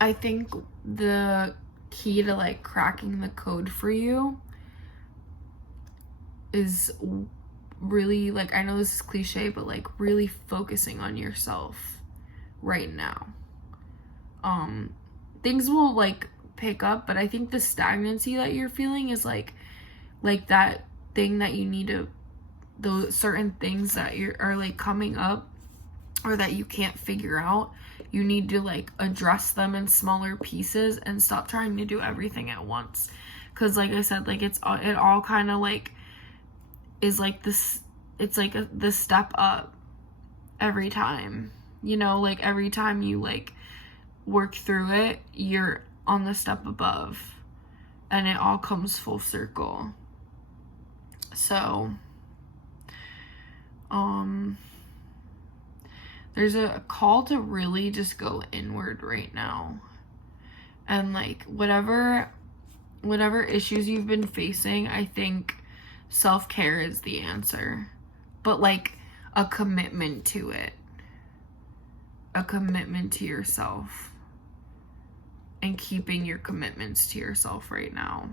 I think the key to like cracking the code for you is really, like, I know this is cliche, but like really focusing on yourself right now. Things will like pick up, but I think the stagnancy that you're feeling is like that thing that you need to, those certain things that are like coming up or that you can't figure out, you need to like address them in smaller pieces and stop trying to do everything at once. Because like I said, like it all kind of like is like this, it's like the step up every time, you know, like every time you like work through it, you're on the step above and it all comes full circle. So there's a call to really just go inward right now, and like whatever issues you've been facing, I think self-care is the answer, but like a commitment to it, a commitment to yourself, and keeping your commitments to yourself right now.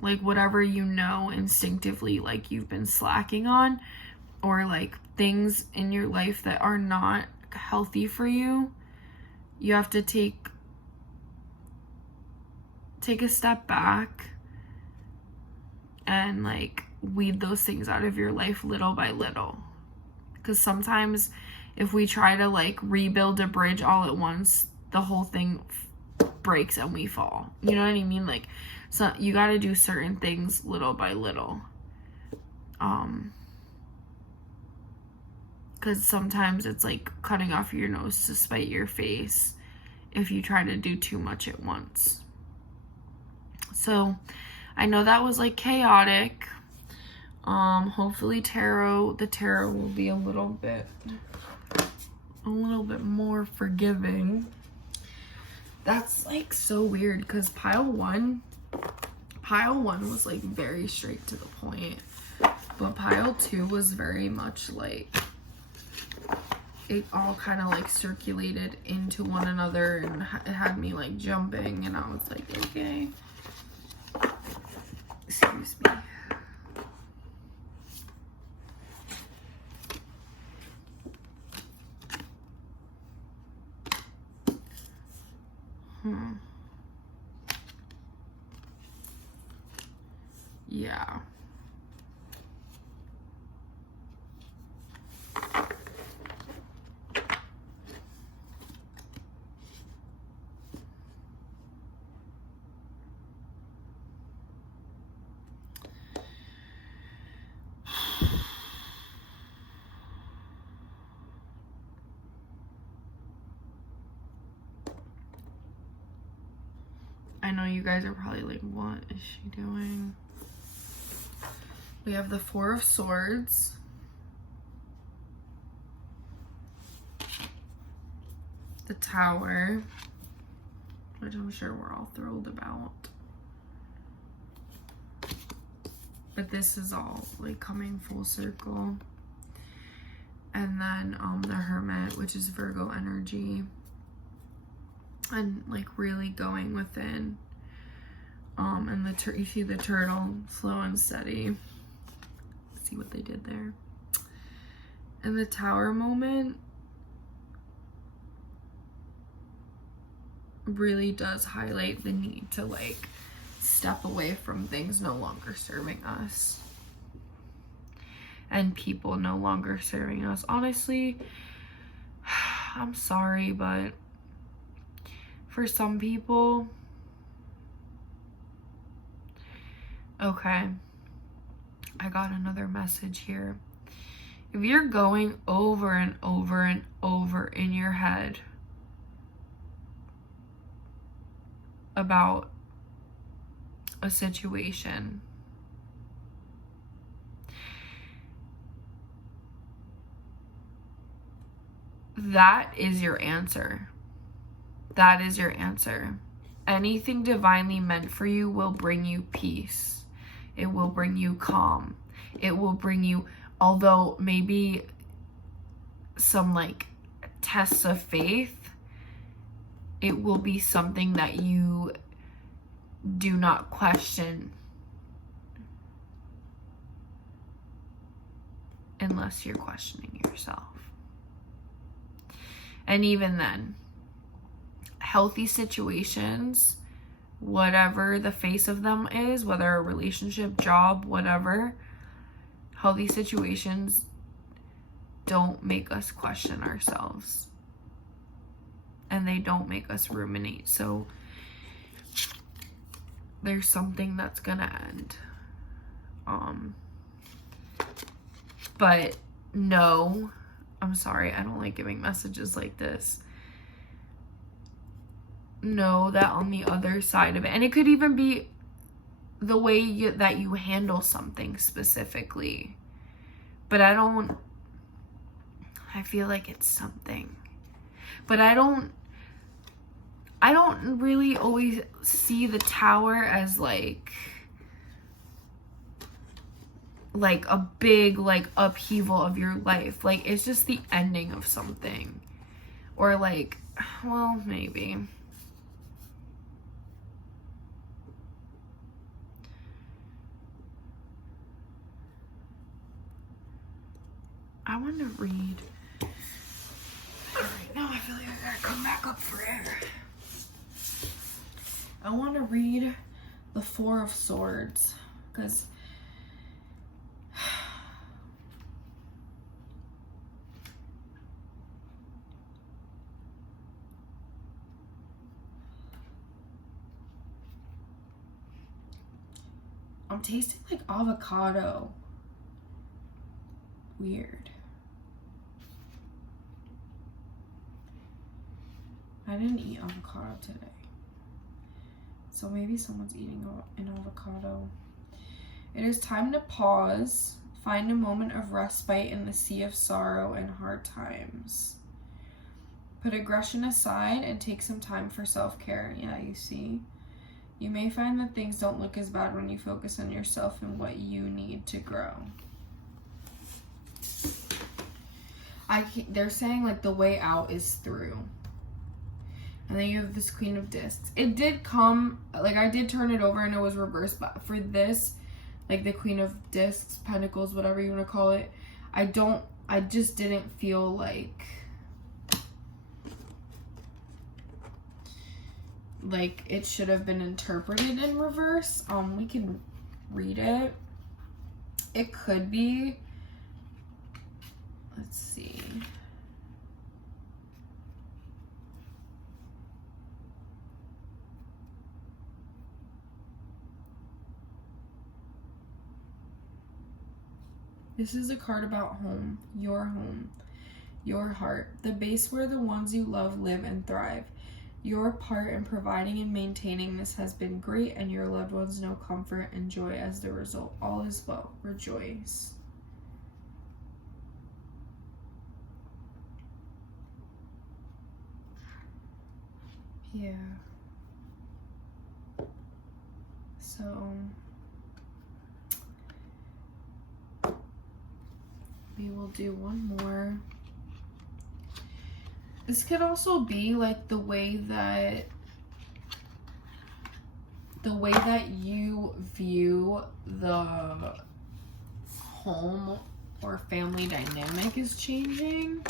Like whatever you know instinctively like you've been slacking on, or like things in your life that are not healthy for you, you have to take a step back and like weed those things out of your life little by little. Because sometimes if we try to like rebuild a bridge all at once, the whole thing breaks and we fall. You know what I mean? Like, so you got to do certain things little by little. Because sometimes it's like cutting off your nose to spite your face if you try to do too much at once. So I know that was like chaotic. Hopefully the tarot will be a little bit more forgiving. That's like so weird because pile one was like very straight to the point, but pile 2 was very much like it all kind of like circulated into one another, and it had me like jumping, and I was like, okay, excuse me. Yeah. I know you guys are probably like, what is she doing? We have the 4 of Swords, the Tower, which I'm sure we're all thrilled about. But this is all like coming full circle. And then the Hermit, which is Virgo energy. And like really going within. And you see the turtle, slow and steady. See what they did there. And the Tower moment really does highlight the need to like step away from things no longer serving us and people no longer serving us. Honestly, I'm sorry, but for some people, okay, I got another message here. If you're going over and over and over in your head about a situation, that is your answer. That is your answer. Anything divinely meant for you will bring you peace. It will bring you calm. It will bring you, although maybe some like tests of faith, it will be something that you do not question unless you're questioning yourself. And even then, healthy situations, whatever the face of them is, whether a relationship, job, whatever, healthy situations don't make us question ourselves. And they don't make us ruminate. So there's something that's gonna end. But no, I'm sorry, I don't like giving messages like this. Know that on the other side of it, and it could even be the way that you handle something specifically, but I feel like it's something, but I don't really always see the tower as like a big like upheaval of your life. Like it's just the ending of something, or like, well, maybe. I want to read. Alright, now I feel like I gotta come back up for air. I want to read the Four of Swords, because I'm tasting like avocado. Weird. I didn't eat avocado today. So maybe someone's eating an avocado. It is time to pause. Find a moment of respite in the sea of sorrow and hard times. Put aggression aside and take some time for self-care. Yeah, you see. You may find that things don't look as bad when you focus on yourself and what you need to grow. They're saying like the way out is through. And then you have this Queen of Discs. It did come, like I did turn it over and it was reversed, but for this, like the Queen of Discs, Pentacles, whatever you want to call it, I just didn't feel like it should have been interpreted in reverse. We can read it. It could be, let's see. This is a card about home, your heart, the base where the ones you love live and thrive. Your part in providing and maintaining this has been great, and your loved ones know comfort and joy as the result. All is well. Rejoice. Yeah. So we will do one more. This could also be like the way that you view the home or family dynamic is changing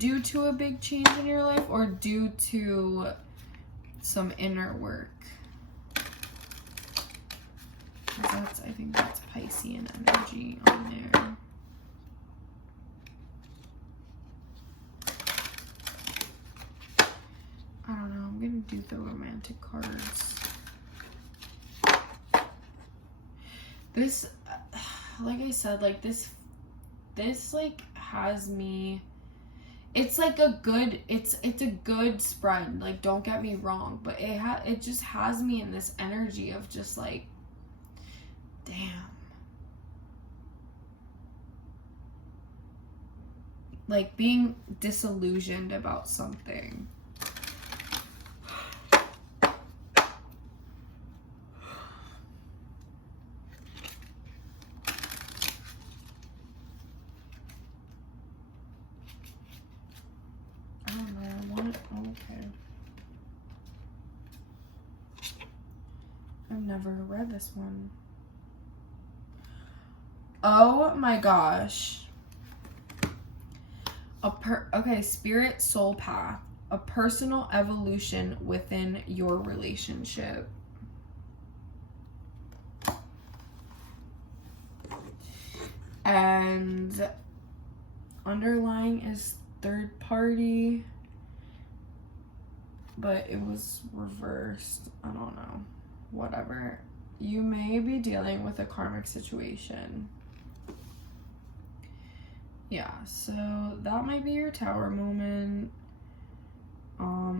due to a big change in your life or due to some inner work. I think that's Piscean energy on there. I don't know, I'm gonna do the romantic cards. This, like I said, like this like has me, it's like a good, it's a good spread, like don't get me wrong, but it just has me in this energy of just like, damn, like being disillusioned about something. Okay. I've never read this one. Oh my gosh. Okay, spirit soul path. A personal evolution within your relationship. And underlying is third party, but it was reversed. I don't know. Whatever. You may be dealing with a karmic situation. Yeah, so that might be your tower moment.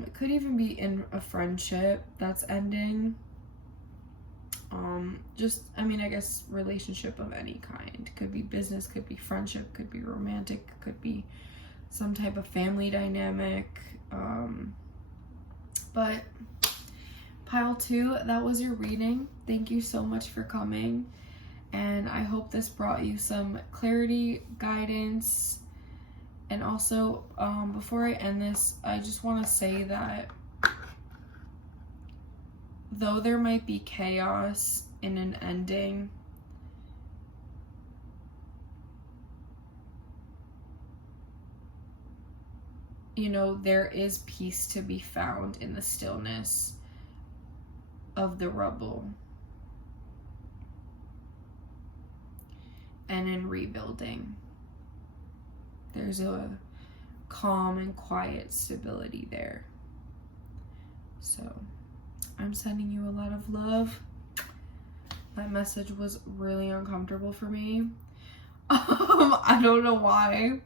It could even be in a friendship that's ending. I guess relationship of any kind. Could be business, could be friendship, could be romantic, could be some type of family dynamic. But pile 2, that was your reading. Thank you so much for coming. And I hope this brought you some clarity, guidance. And also, before I end this, I just want to say that though there might be chaos in an ending, you know, there is peace to be found in the stillness of the rubble and in rebuilding. There's a calm and quiet stability there. So I'm sending you a lot of love. That message was really uncomfortable for me. I don't know why.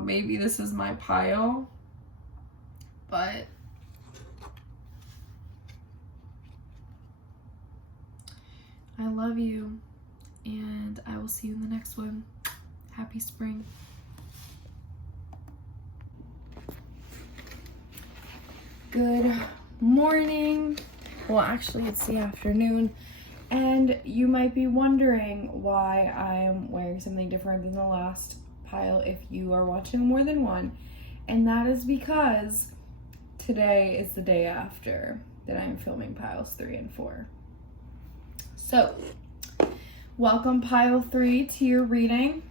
Maybe this is my pile, but I love you, and I will see you in the next one. Happy spring. Good morning. Well, actually, it's the afternoon, and you might be wondering why I'm wearing something different than the last pile if you are watching more than one, and that is because today is the day after that I'm filming piles 3 and 4. So, welcome pile 3 to your reading.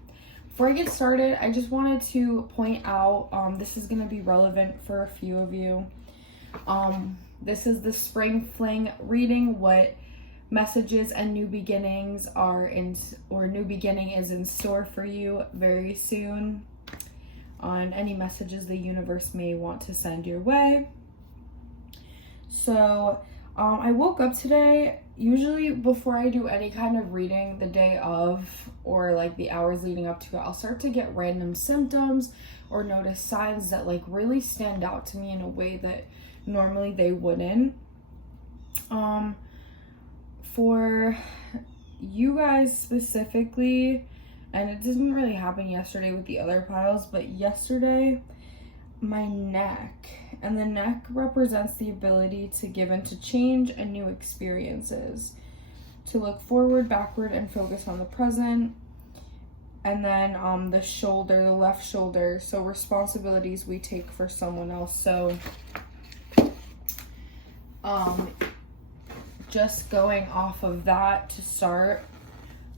Before I get started, I just wanted to point out, this is going to be relevant for a few of you. This is the Spring Fling reading, what messages and new beginnings new beginning is in store for you very soon, on any messages the universe may want to send your way. So I woke up today. Usually before I do any kind of reading the day of, or like the hours leading up to it, I'll start to get random symptoms or notice signs that like really stand out to me in a way that normally they wouldn't. For you guys specifically, and it didn't really happen yesterday with the other piles, but yesterday my neck, and the neck represents the ability to give into change and new experiences, to look forward, backward, and focus on the present. And then the shoulder, the left shoulder, so responsibilities we take for someone else. So just going off of that to start,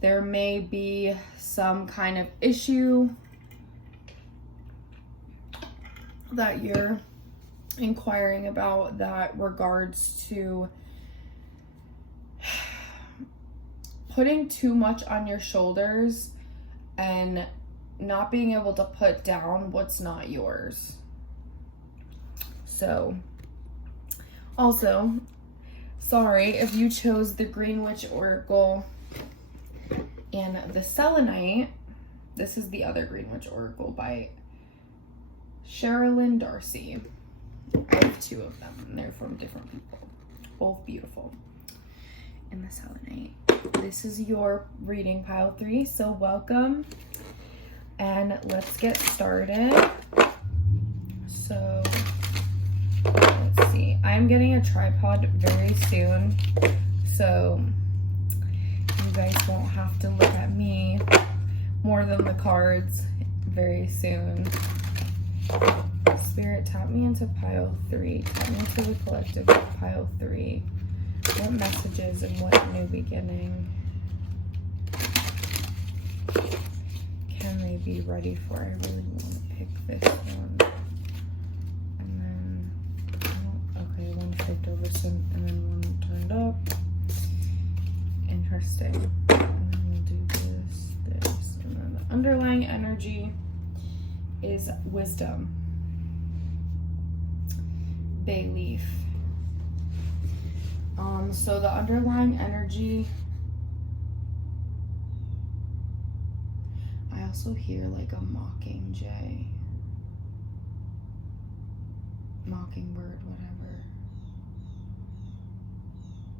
there may be some kind of issue that you're inquiring about that regards to putting too much on your shoulders and not being able to put down what's not yours. So, also, sorry if you chose the Green Witch Oracle And the selenite, this is the other Green Witch Oracle by Sherilyn Darcy. I have 2 of them, and they're from different people. Both beautiful. And the selenite. This is your reading, pile 3, so welcome. And let's get started. So, let's see. I'm getting a tripod very soon, so you guys won't have to look at me more than the cards very soon. Spirit, tap me into pile 3. Tap me into the collective of pile 3. What messages and what new beginning can they be ready for? I really want to pick this one. And then, oh, okay, one flipped over and then one turned up. Interesting. And then we'll do this. And then the underlying energy is wisdom. Bay leaf. So the underlying energy, I also hear like a mockingbird, whatever.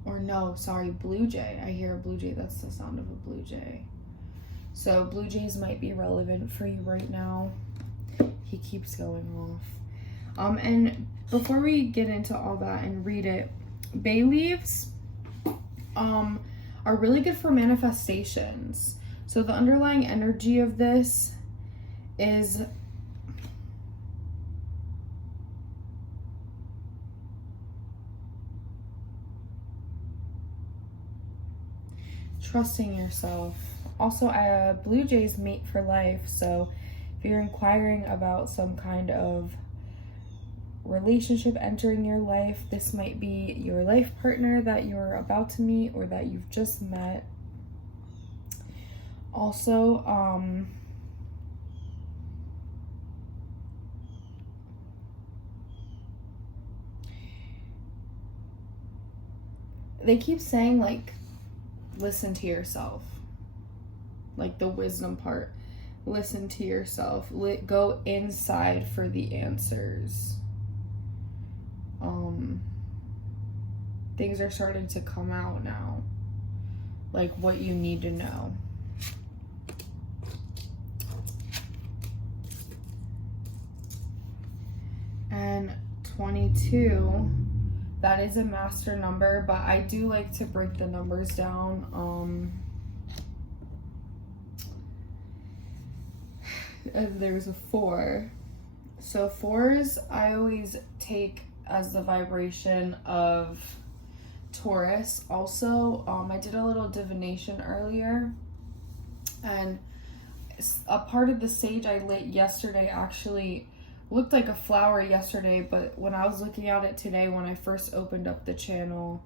Or no, sorry, blue jay. I hear a blue jay. That's the sound of a blue jay. So blue jays might be relevant for you right now. He keeps going off. And before we get into all that and read it, bay leaves are really good for manifestations. So the underlying energy of this is trusting yourself. Also, blue jays mate for life, so if you're inquiring about some kind of relationship entering your life, this might be your life partner that you're about to meet or that you've just met. Also, they keep saying, like, listen to yourself. Like the wisdom part. Listen to yourself. Go inside for the answers. Things are starting to come out now. Like what you need to know. And 22, that is a master number, but I do like to break the numbers down. And there's a 4. So 4s I always take as the vibration of Taurus. Also, I did a little divination earlier, and a part of the sage I lit yesterday actually looked like a flower yesterday, but when I was looking at it today, when I first opened up the channel,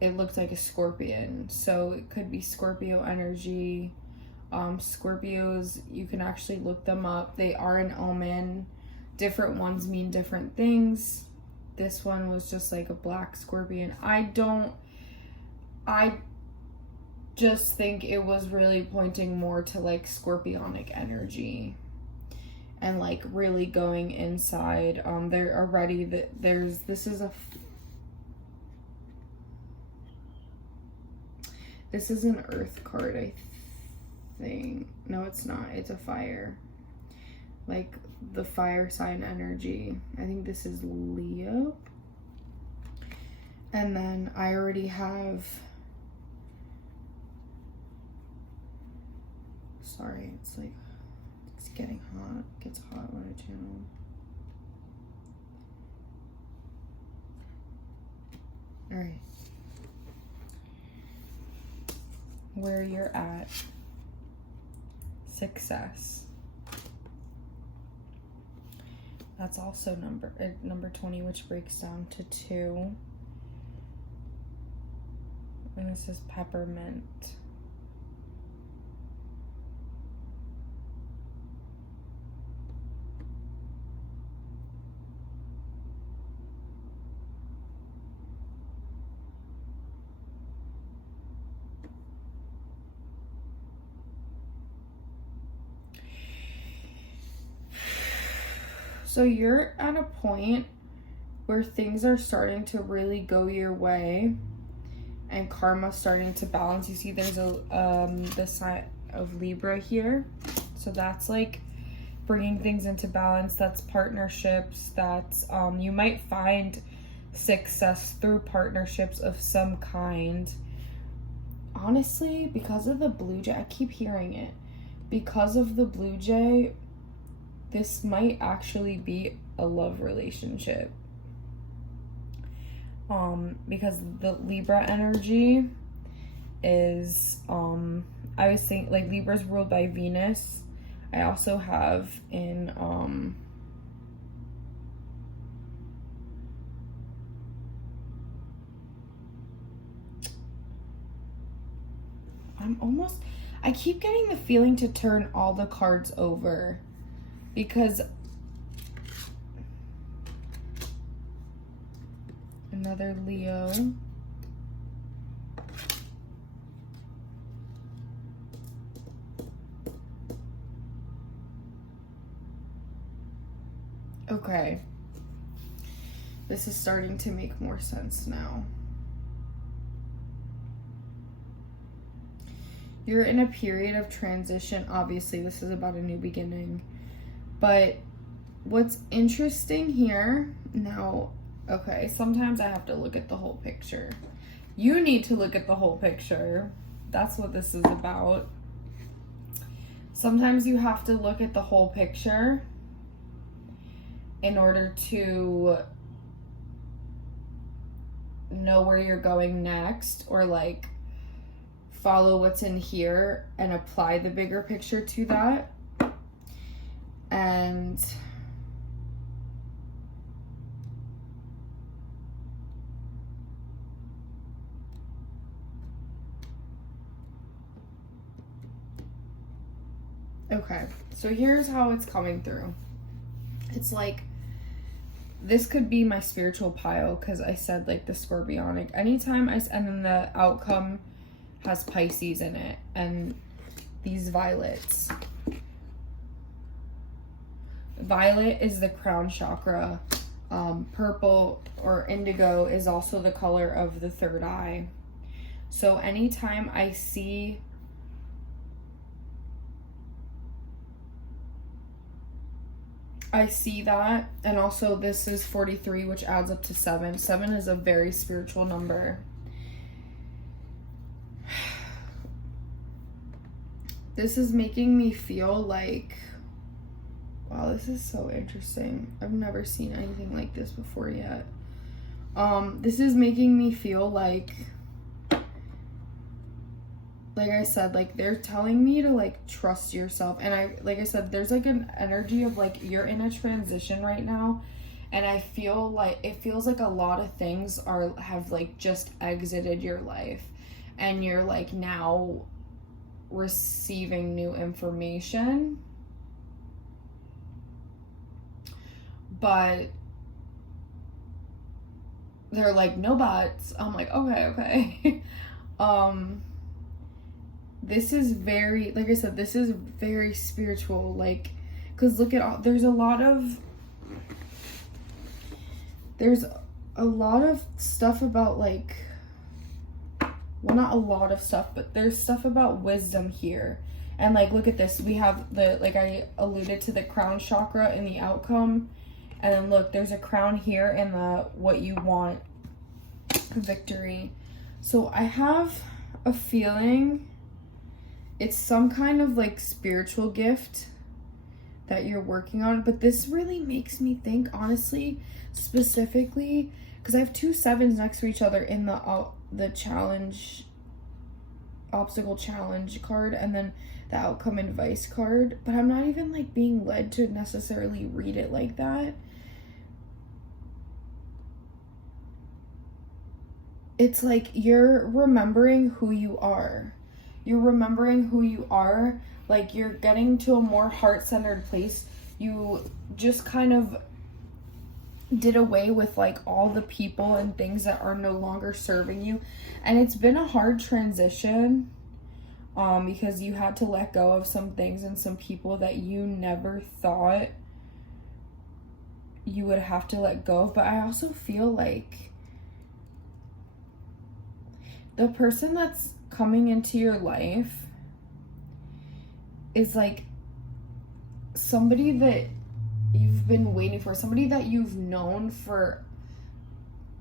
it looked like a scorpion. So it could be Scorpio energy. Scorpios, you can actually look them up. They are an omen. Different ones mean different things. This one was just like a black scorpion. I just think it was really pointing more to like scorpionic energy and like really going inside. There already that this is an earth card, I think. No, it's not. It's a fire. Like the fire sign energy. I think this is Leo. And then I already have, sorry, it's like, it's getting hot. It gets hot on a channel. All right. Where you're at. Success. That's also number 20, which breaks down to 2. And this is peppermint. So you're at a point where things are starting to really go your way and karma's starting to balance. You see there's the sign of Libra here. So that's like bringing things into balance. That's partnerships. That's you might find success through partnerships of some kind. Honestly, because of the blue jay, I keep hearing it. Because of the blue jay, this might actually be a love relationship. Because the Libra energy is, I was thinking, like, Libra's ruled by Venus. I also have in, I keep getting the feeling to turn all the cards over because another Leo. Okay. This is starting to make more sense now. You're in a period of transition. Obviously, this is about a new beginning. But what's interesting here now, okay, sometimes I have to look at the whole picture. You need to look at the whole picture. That's what this is about. Sometimes you have to look at the whole picture in order to know where you're going next, or like follow what's in here and apply the bigger picture to that. And okay, so here's how it's coming through. It's like, this could be my spiritual pile, because I said like the scorpionic. Anytime and then the outcome has Pisces in it, and these violets. Violet is the crown chakra. Purple or indigo is also the color of the third eye. So anytime I see that, and also this is 43, which adds up to 7. 7 is a very spiritual number. This is making me feel like, wow, this is so interesting. I've never seen anything like this before yet. This is making me feel like I said, like they're telling me to like trust yourself. And like I said, there's like an energy of like you're in a transition right now. And I feel like it feels like a lot of things have like just exited your life. And you're like now receiving new information. But they're like, no buts. I'm like, okay. This is very, like I said, this is very spiritual, like, because look at all, there's a lot of stuff about like, well, not a lot of stuff, but there's stuff about wisdom here. And like, look at this, we have the, like I alluded to, the crown chakra in the outcome. And then look, there's a crown here in the what you want victory. So I have a feeling it's some kind of like spiritual gift that you're working on. But this really makes me think, honestly, specifically, because I have 2 7s next to each other in the challenge, obstacle challenge card, and then the outcome advice card. But I'm not even like being led to necessarily read it like that. It's like you're remembering who you are. You're remembering who you are. Like you're getting to a more heart-centered place. You just kind of did away with like all the people and things that are no longer serving you. And it's been a hard transition because you had to let go of some things and some people that you never thought you would have to let go of, but I also feel like the person that's coming into your life is like somebody that you've been waiting for, somebody that you've known for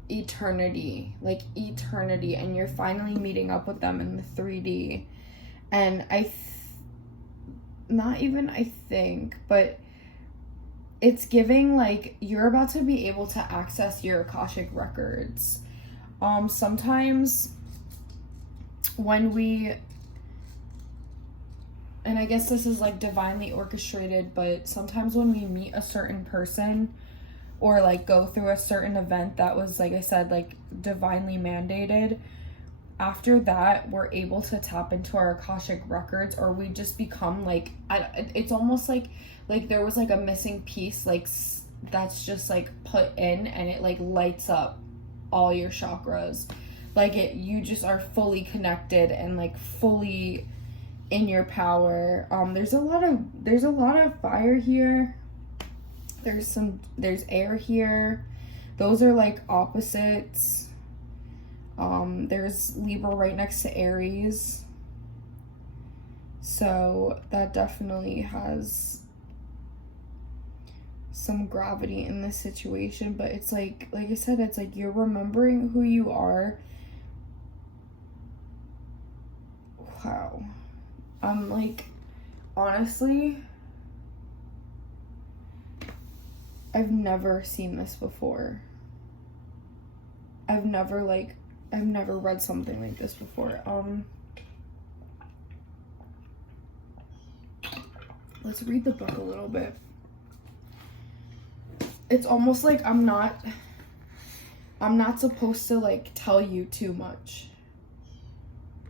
eternity, and you're finally meeting up with them in the 3D. And but it's giving like you're about to be able to access your Akashic records. Sometimes when we, and I guess this is like divinely orchestrated, but sometimes when we meet a certain person or like go through a certain event that was, like I said, like divinely mandated, after that we're able to tap into our Akashic records, or we just become like, it's almost like there was like a missing piece, like that's just like put in, and it like lights up all your chakras, like you just are fully connected and like fully in your power. There's a lot of fire here. There's air here. Those are like opposites. There's Libra right next to Aries. So that definitely has some gravity in this situation, but it's like I said, it's like you're remembering who you are. Wow. Like, honestly, I've never seen this before. I've never read something like this before. Let's read the book a little bit. It's almost like I'm not supposed to like tell you too much.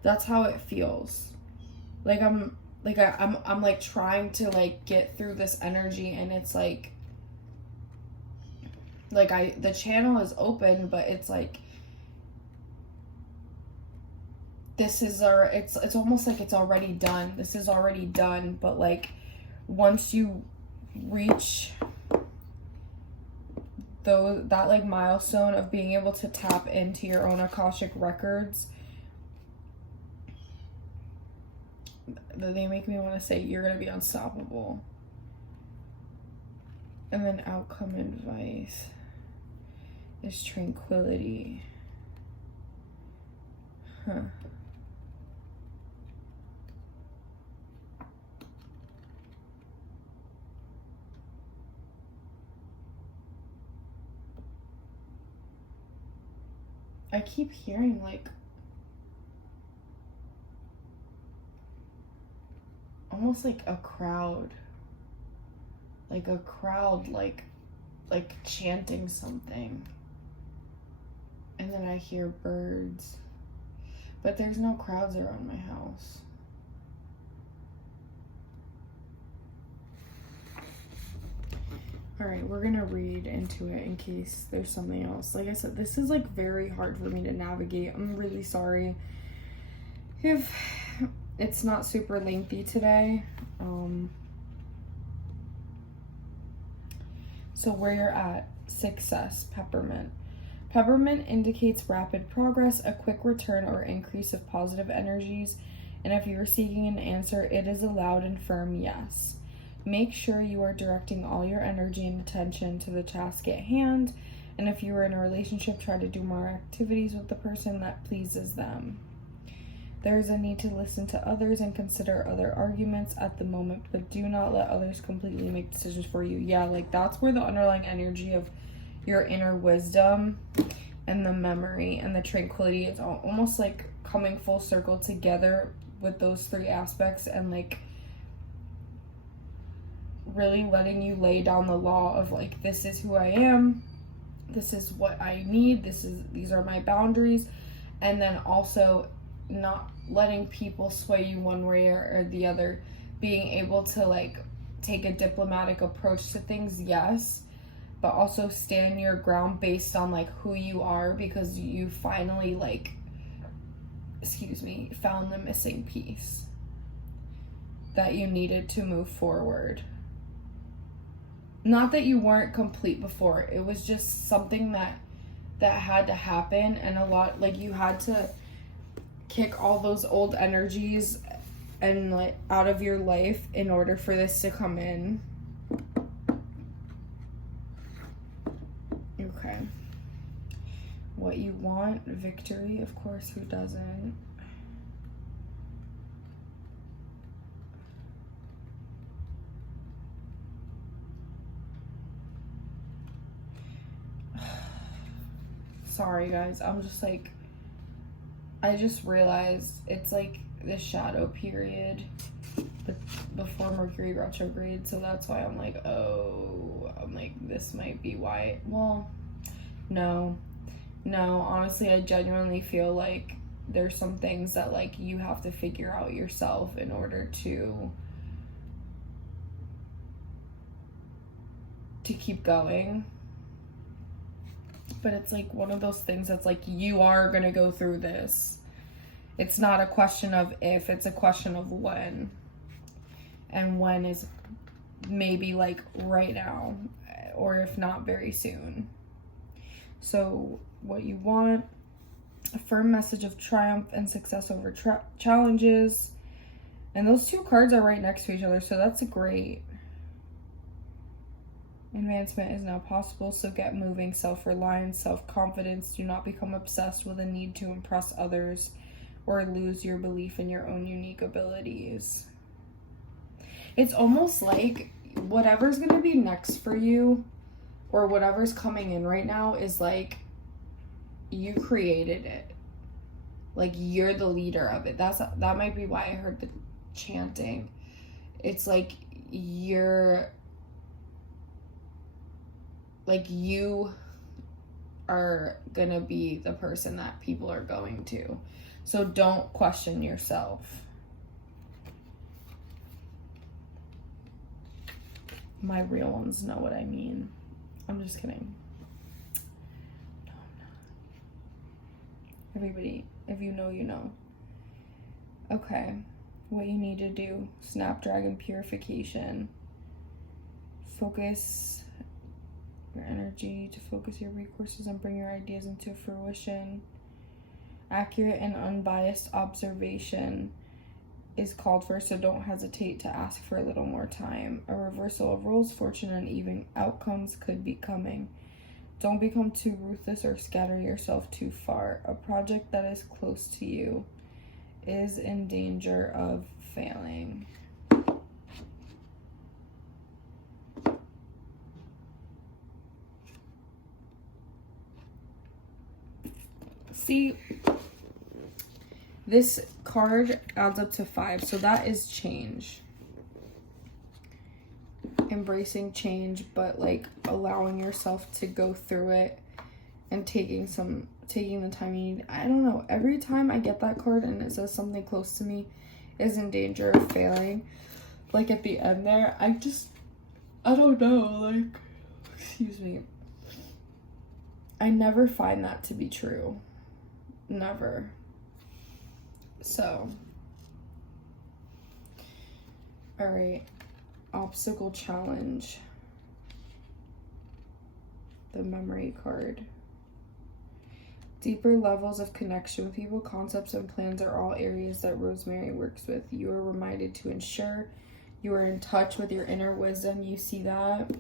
That's how it feels. Like I'm like trying to like get through this energy, and it's like the channel is open, but it's like it's almost like it's already done. This is already done, but like once you reach that like milestone of being able to tap into your own Akashic records, they make me want to say you're gonna be unstoppable. And then outcome advice is tranquility. I keep hearing like almost like a crowd, like chanting something, and then I hear birds, but there's no crowds around my house. All right, we're gonna read into it in case there's something else. Like I said, this is like very hard for me to navigate. I'm really sorry if it's not super lengthy today. So where you're at, success, peppermint. Peppermint indicates rapid progress, a quick return or increase of positive energies, and if you are seeking an answer, it is a loud and firm yes. Make sure you are directing all your energy and attention to the task at hand, and if you are in a relationship, try to do more activities with the person that pleases them. There is a need to listen to others and consider other arguments at the moment, but do not let others completely make decisions for you. Yeah, like that's where the underlying energy of your inner wisdom and the memory and the tranquility is almost like coming full circle together with those three aspects, and like really letting you lay down the law of like, this is who I am, this is what I need, these are my boundaries, and then also not letting people sway you one way or the other, being able to like take a diplomatic approach to things, yes, but also stand your ground based on like who you are, because you finally found the missing piece that you needed to move forward. not that you weren't complete before. It was just something that had to happen, and a lot, like, you had to kick all those old energies and like out of your life in order for this to come in. Okay. What you want, victory, of course, who doesn't? Sorry guys, I'm just like, I just realized it's like the shadow period before Mercury retrograde, so that's why I'm like, oh, I'm like, this might be why. Well, no, honestly, I genuinely feel like there's some things that like you have to figure out yourself in order to keep going. But it's like one of those things that's like, you are gonna go through this. It's not a question of if, it's a question of when. And when is maybe like right now, or if not very soon. So what you want, a firm message of triumph and success over challenges. And those two cards are right next to each other, so that's great. Advancement is now possible, so get moving. Self-reliance, self-confidence. Do not become obsessed with a need to impress others or lose your belief in your own unique abilities. It's almost like whatever's going to be next for you, or whatever's coming in right now, is like you created it. Like you're the leader of it. That might be why I heard the chanting. It's like you are gonna be the person that people are going to. So don't question yourself. My real ones know what I mean. I'm just kidding. No, I'm not. Everybody, if you know, you know. Okay, what you need to do. Snapdragon purification. Focus your energy to focus your resources and bring your ideas into fruition. Accurate and unbiased observation is called for, so don't hesitate to ask for a little more time. A reversal of roles, fortune, and even outcomes could be coming. Don't become too ruthless or scatter yourself too far. A project that is close to you is in danger of failing. See, this card adds up to 5, so that is change. Embracing change, but like allowing yourself to go through it and taking the time you need. I don't know, every time I get that card and it says something close to me is in danger of failing, like at the end there, I don't know, like, excuse me, I never find that to be true. Never. So, all right, obstacle challenge, the memory card. Deeper levels of connection with people, concepts, and plans are all areas that Rosemary works with. You are reminded to ensure you are in touch with your inner wisdom. You see that?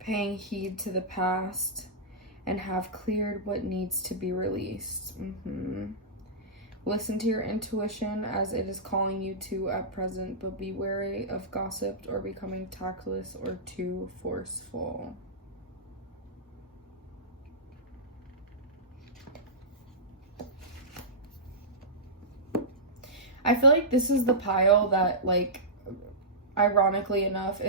Paying heed to the past and have cleared what needs to be released. Listen to your intuition as it is calling you to at present, but be wary of gossip or becoming tactless or too forceful. I feel like this is the pile that, like, ironically enough,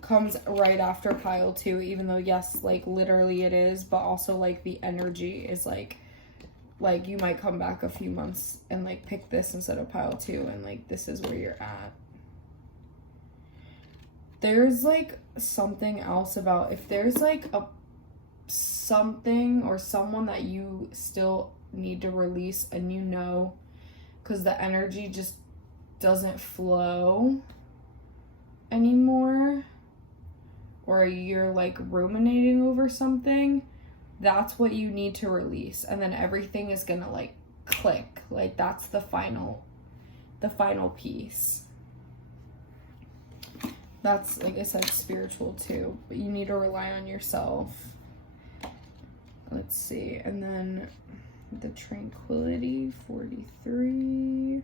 comes right after pile 2, even though yes, like literally it is, but also like the energy is like you might come back a few months and like pick this instead of pile 2, and like this is where you're at. There's like something else about if there's like something or someone that you still need to release, and you know, because the energy just doesn't flow. anymore, or you're like ruminating over something, that's what you need to release. And then everything is gonna like click. Like that's the final piece. That's, like I said, spiritual too, but you need to rely on yourself. Let's see. And then the tranquility, 43.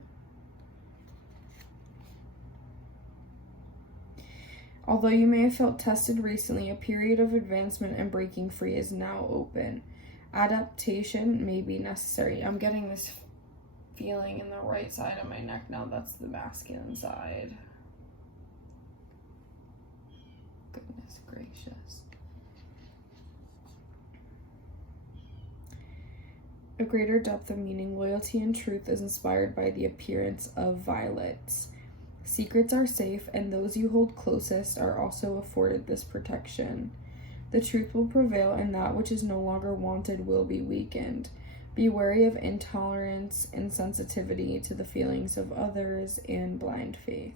Although you may have felt tested recently, a period of advancement and breaking free is now open. Adaptation may be necessary. I'm getting this feeling in the right side of my neck now. That's the masculine side. Goodness gracious. A greater depth of meaning, loyalty, and truth is inspired by the appearance of violets. Secrets are safe, and those you hold closest are also afforded this protection. The truth will prevail, and that which is no longer wanted will be weakened. Be wary of intolerance, insensitivity to the feelings of others, and blind faith.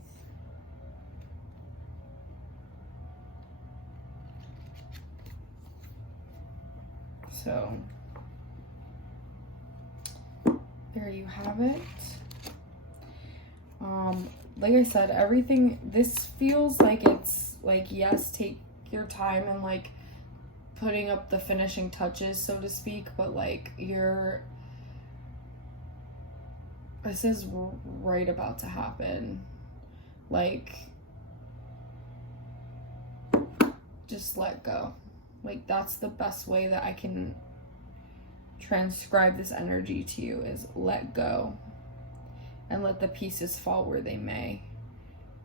So, there you have it. Like I said, everything, this feels like it's like, yes, take your time and like putting up the finishing touches, so to speak, but like this is right about to happen. Like, just let go. Like, that's the best way that I can transcribe this energy to you, is let go and let the pieces fall where they may,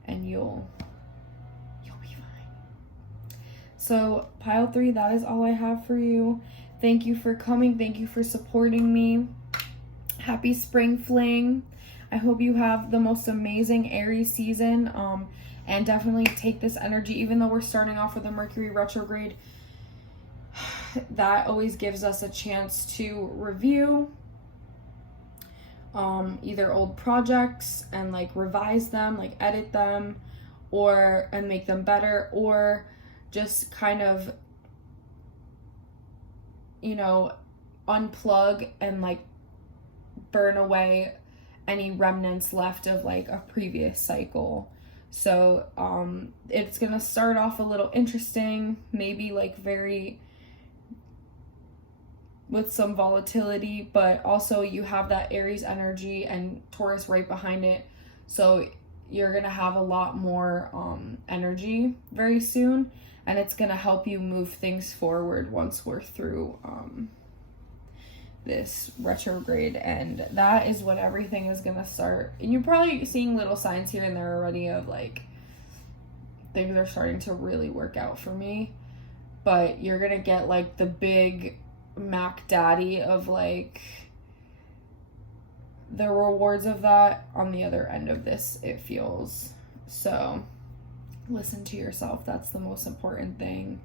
and you'll be fine. So pile 3, that is all I have for you. Thank you for coming. Thank you for supporting me. Happy spring fling. I hope you have the most amazing Aries season, and definitely take this energy, even though we're starting off with a Mercury retrograde. That always gives us a chance to review either old projects and like revise them, like edit them, and make them better, or just kind of, you know, unplug and like burn away any remnants left of like a previous cycle. So it's gonna start off a little interesting, maybe like very with some volatility, but also you have that Aries energy and Taurus right behind it, so you're gonna have a lot more energy very soon, and it's gonna help you move things forward once we're through this retrograde. And that is when everything is gonna start, and you're probably seeing little signs here and there already of like things are starting to really work out for me, but you're gonna get like the big Mac Daddy of like the rewards of that on the other end of this, it feels. So listen to yourself. That's the most important thing.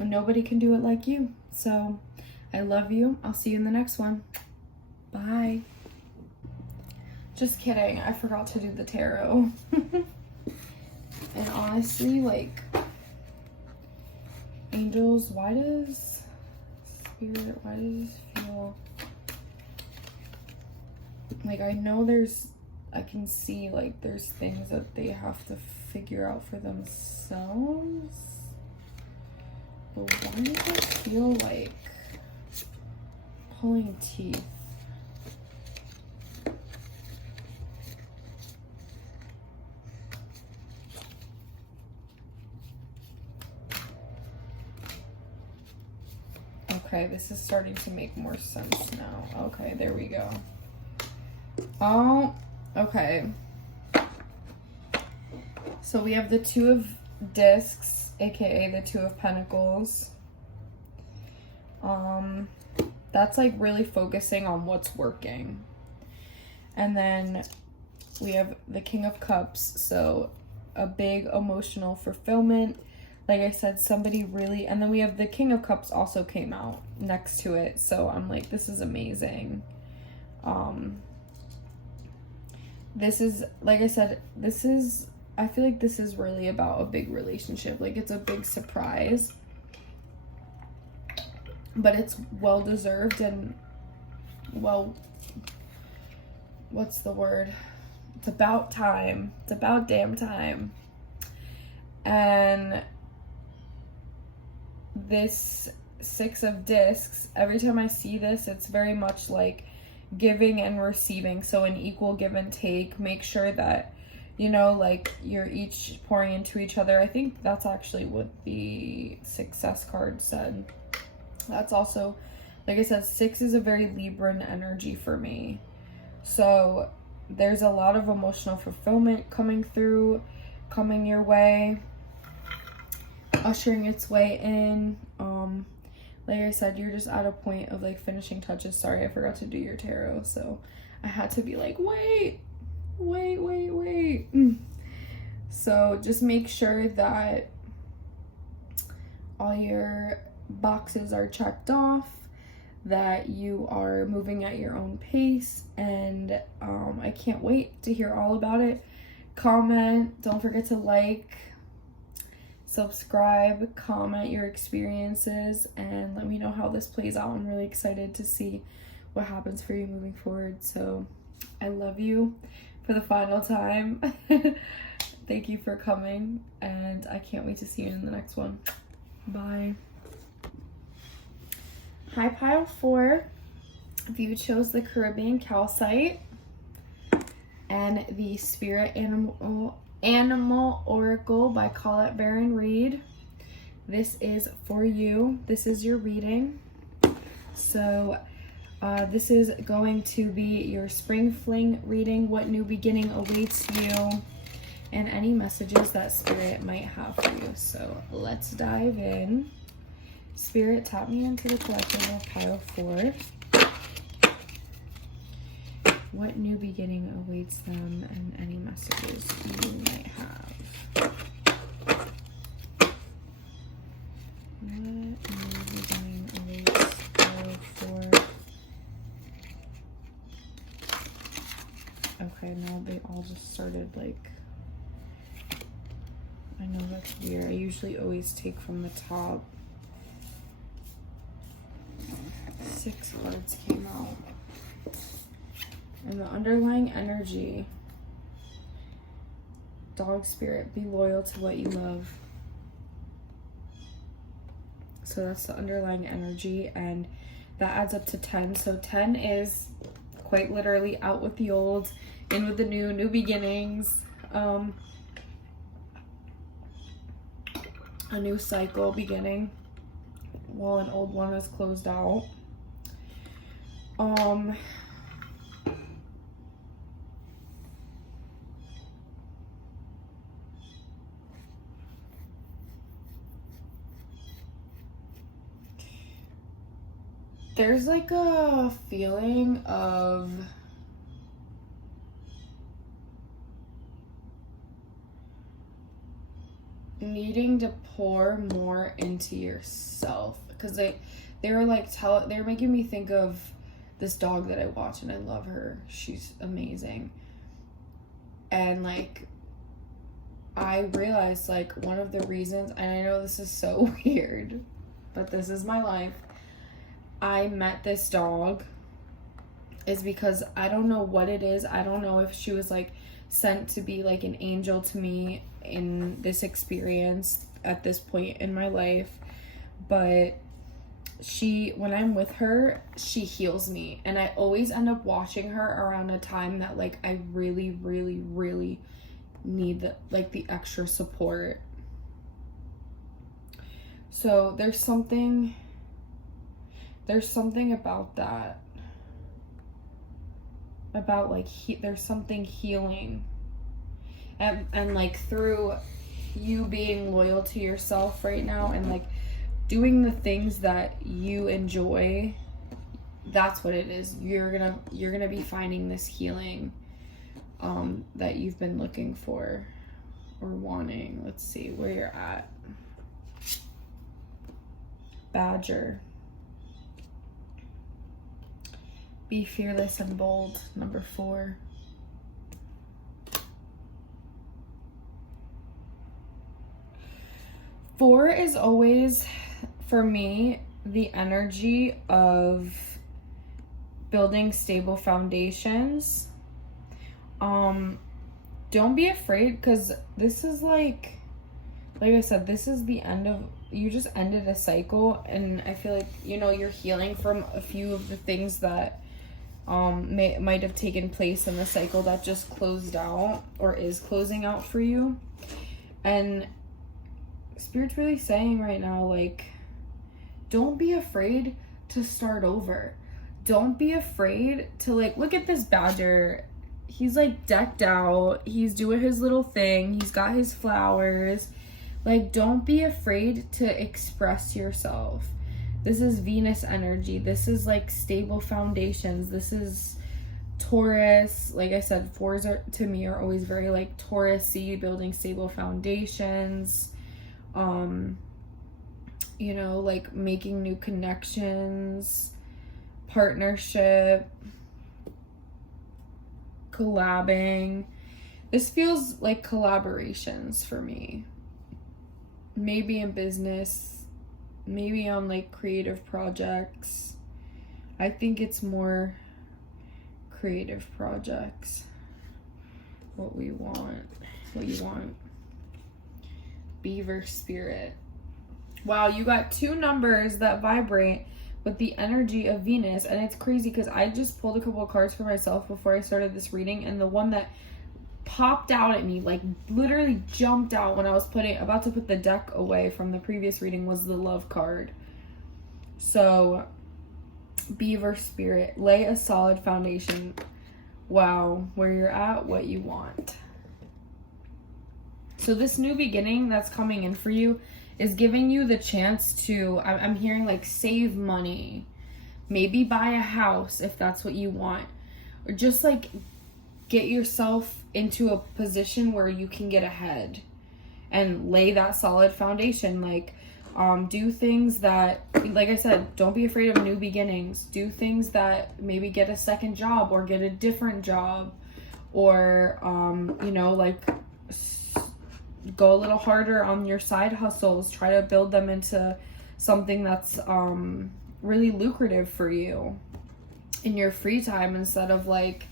Nobody can do it like you. So I love you. I'll see you in the next one. Bye. Just kidding. I forgot to do the tarot. And honestly, like, angels, why does this feel like, I know I can see like there's things that they have to figure out for themselves, but why does it feel like pulling teeth? Okay, this is starting to make more sense now. Okay, there we go. Oh, okay. So we have the Two of Discs, aka the Two of Pentacles. That's like really focusing on what's working. And then we have the King of Cups, so a big emotional fulfillment. Like I said, somebody really, and then we have the King of Cups also came out next to it. So I'm like, this is amazing. this is, like I said, I feel like this is really about a big relationship. Like, it's a big surprise, but it's well deserved and what's the word? It's about time. It's about damn time. And this Six of Discs, every time I see this, it's very much like giving and receiving. So an equal give and take. Make sure that, you know, like, you're each pouring into each other. I think that's actually what the Success card said. That's also, like I said, 6 is a very Libran energy for me. So there's a lot of emotional fulfillment coming your way, ushering its way in. Like I said, you're just at a point of like finishing touches. Sorry, I forgot to do your tarot, so I had to be like, wait. So just make sure that all your boxes are checked off, that you are moving at your own pace, and I can't wait to hear all about it. Comment, don't forget to like, subscribe, comment your experiences, and let me know how this plays out. I'm really excited to see what happens for you moving forward. So I love you for the final time. Thank you for coming, and I can't wait to see you in the next one. Bye. Hi, pile 4. If you chose the Caribbean Calcite and the Spirit Animal Oracle by Colette Baron Reed, this is for you. This is your reading. So this is going to be your Spring Fling reading, what new beginning awaits you, and any messages that Spirit might have for you. So let's dive in. Spirit, tap me into the collective of pile 4. What new beginning awaits them, and any messages you might have. What new beginning awaits pile 4? Okay, now they all just started like, I know that's weird. I usually always take from the top. 6 cards came out. And the underlying energy, dog spirit, be loyal to what you love. So that's the underlying energy, and that adds up to 10. So 10 is quite literally out with the old, in with the new beginnings, a new cycle beginning while an old one is closed out. There's like a feeling of needing to pour more into yourself, because they were like they were making me think of this dog that I watch, and I love her. She's amazing. And like, I realized like one of the reasons, and I know this is so weird, but this is my life, I met this dog is because I don't know what it is. I don't know if she was like sent to be like an angel to me in this experience at this point in my life, but when I'm with her, she heals me, and I always end up watching her around a time that like I really need the extra support. So there's something about that, about like there's something healing, and like through you being loyal to yourself right now and like doing the things that you enjoy, that's what it is. You're gonna be finding this healing that you've been looking for or wanting. Let's see where you're at. Badger. Be fearless and bold, number 4. 4 is always, for me, the energy of building stable foundations. Don't be afraid, because this is like I said, this is the end of, you just ended a cycle, and I feel like, you're healing from a few of the things that might have taken place in the cycle that just closed out or is closing out for you. And Spirit's really saying right now, like, don't be afraid to start over. Don't be afraid to, like, look at this badger. He's like decked out. He's doing his little thing. He's got his flowers. Like, don't be afraid to express yourself. This is Venus energy. This is like stable foundations. This is Taurus. Like I said, 4s to me are always very like Taurus-y, building stable foundations. Like making new connections, partnership, collabing. This feels like collaborations for me. Maybe in business, maybe on like creative projects. I think it's more creative projects. What you want. Beaver spirit. Wow, you got 2 numbers that vibrate with the energy of Venus, and it's crazy because I just pulled a couple of cards for myself before I started this reading, and the one that popped out at me, like literally jumped out when I was about to put the deck away from the previous reading, was the love card. So, Beaver spirit, lay a solid foundation. Wow, where you're at, what you want. So this new beginning that's coming in for you is giving you the chance to, I'm hearing like save money, maybe buy a house if that's what you want, or just like get yourself into a position where you can get ahead and lay that solid foundation. Like, do things that, like I said, don't be afraid of new beginnings. Do things that maybe get a second job or get a different job, or, like go a little harder on your side hustles. Try to build them into something that's really lucrative for you in your free time, instead of like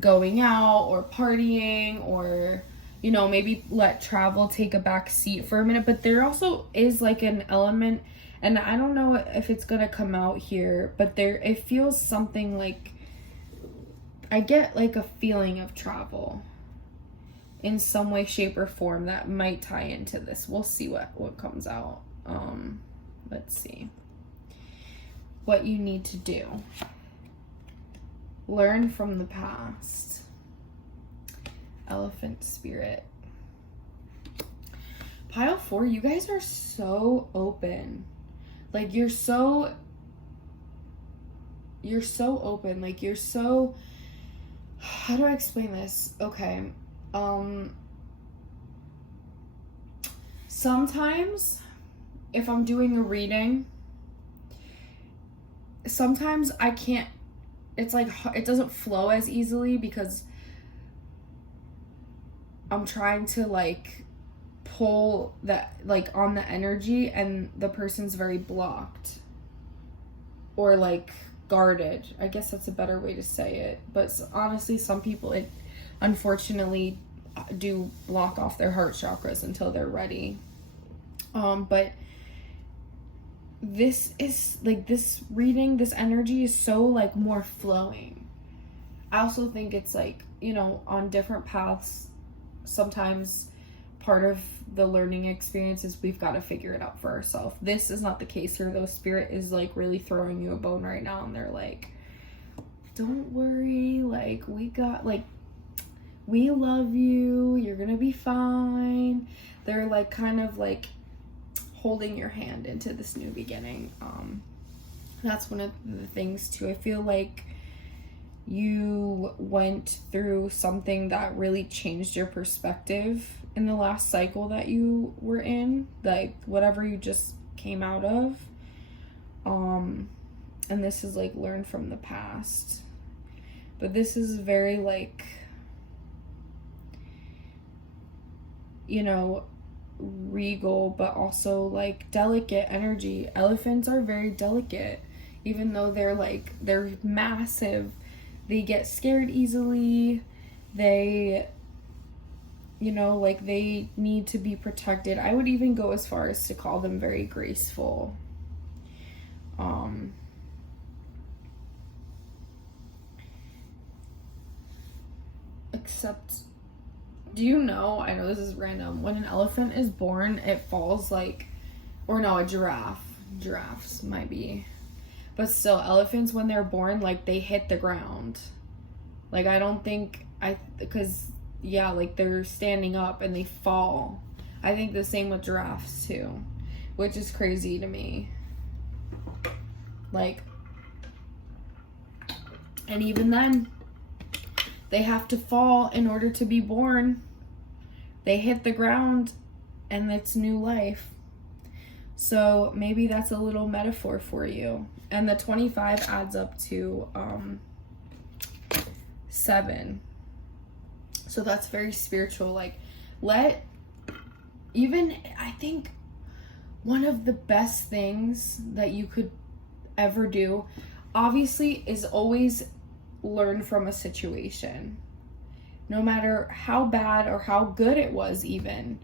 going out or partying, or maybe let travel take a back seat for a minute. But there also is like an element, and I don't know if it's gonna come out here, but it feels something like, I get like a feeling of travel in some way, shape, or form that might tie into this. We'll see what comes out. Let's see what you need to do. Learn from the past. Elephant spirit. Pile 4, you guys are so open. Like, you're so open. Like, you're so, how do I explain this? Okay. Sometimes if I'm doing a reading, sometimes I can't, it's like, it doesn't flow as easily because I'm trying to like pull that, like, on the energy, and the person's very blocked or like guarded. I guess that's a better way to say it. But honestly, some people, it unfortunately do block off their heart chakras until they're ready. But this is like, this reading, this energy is so like more flowing. I also think it's like, on different paths, sometimes part of the learning experience is we've got to figure it out for ourselves. This is not the case here, though. Spirit is like really throwing you a bone right now, and they're like, don't worry, like, we love you, you're gonna be fine. They're like kind of like holding your hand into this new beginning. That's one of the things too. I feel like you went through something that really changed your perspective in the last cycle that you were in, like whatever you just came out of. And this is like learn from the past. But this is very like, regal, but also like delicate energy. Elephants are very delicate, even though they're massive. They get scared easily. They, like they need to be protected. I would even go as far as to call them very graceful. Except, do you know, I know this is random, when an elephant is born, it falls like, or no, a giraffe. Giraffes might be. But still, elephants, when they're born, like, they hit the ground. Like, I don't think, because, yeah, like, they're standing up and they fall. I think the same with giraffes, too. Which is crazy to me. Like, and even then, they have to fall in order to be born. They hit the ground, and it's new life. So maybe that's a little metaphor for you. And the 25 adds up to 7. So that's very spiritual. Like, I think one of the best things that you could ever do, obviously, is always learn from a situation, no matter how bad or how good it was. Even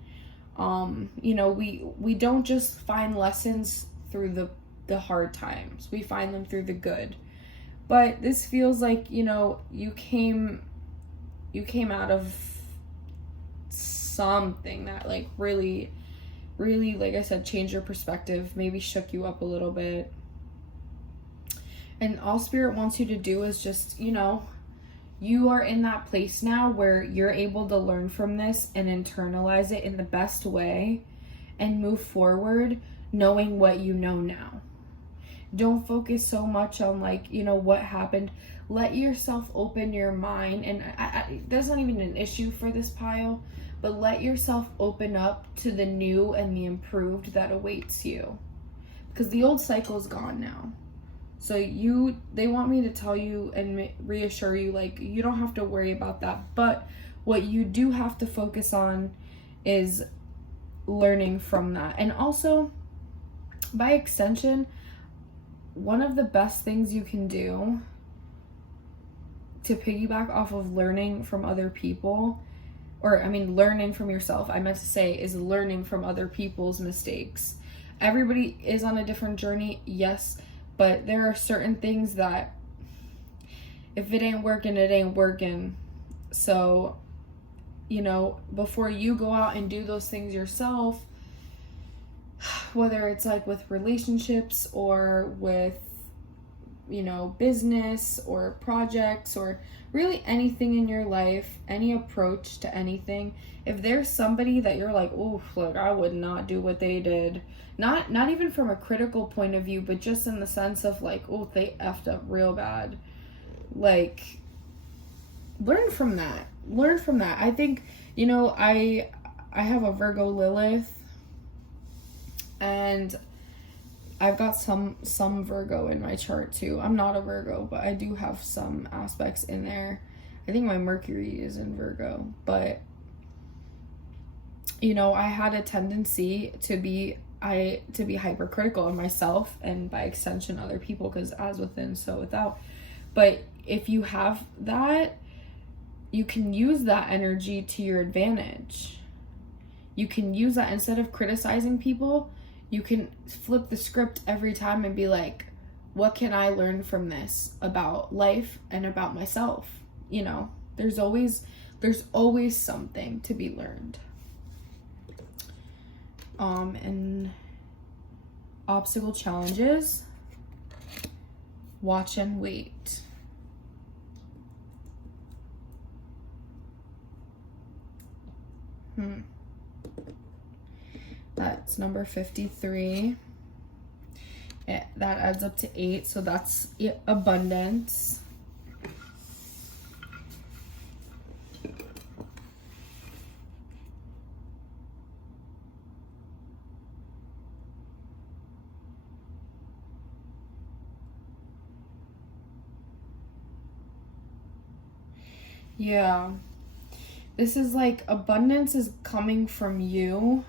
we don't just find lessons through the hard times, we find them through the good. But this feels like, you came out of something that like really, really, like I said, changed your perspective, maybe shook you up a little bit. And all Spirit wants you to do is just, you are in that place now where you're able to learn from this and internalize it in the best way and move forward knowing what you know now. Don't focus so much on what happened. Let yourself open your mind. And that's not even an issue for this pile, but let yourself open up to the new and the improved that awaits you. Because the old cycle is gone now. So they want me to tell you and reassure you, you don't have to worry about that. But what you do have to focus on is learning from that. And also, by extension, one of the best things you can do to piggyback off of learning from other people, learning from yourself, I meant to say, is learning from other people's mistakes. Everybody is on a different journey, yes. But there are certain things that if it ain't working, it ain't working. So, before you go out and do those things yourself, whether it's like with relationships or with, business or projects or really anything in your life, any approach to anything, if there's somebody that you're like, oh, look, I would not do what they did. Not even from a critical point of view, but just in the sense of oh, they effed up real bad. Learn from that. I think, I have a Virgo Lilith, and I've got some Virgo in my chart too. I'm not a Virgo, but I do have some aspects in there. I think my Mercury is in Virgo, but I had a tendency to be hypercritical of myself and by extension other people, because as within, so without. But if you have that, you can use that energy to your advantage. You can use that instead of criticizing people. You can flip the script every time and be like, what can I learn from this about life and about myself? There's always something to be learned. And obstacle challenges, watch and wait. That's number 53. That adds up to 8, so that's abundance. Yeah. This is abundance is coming from you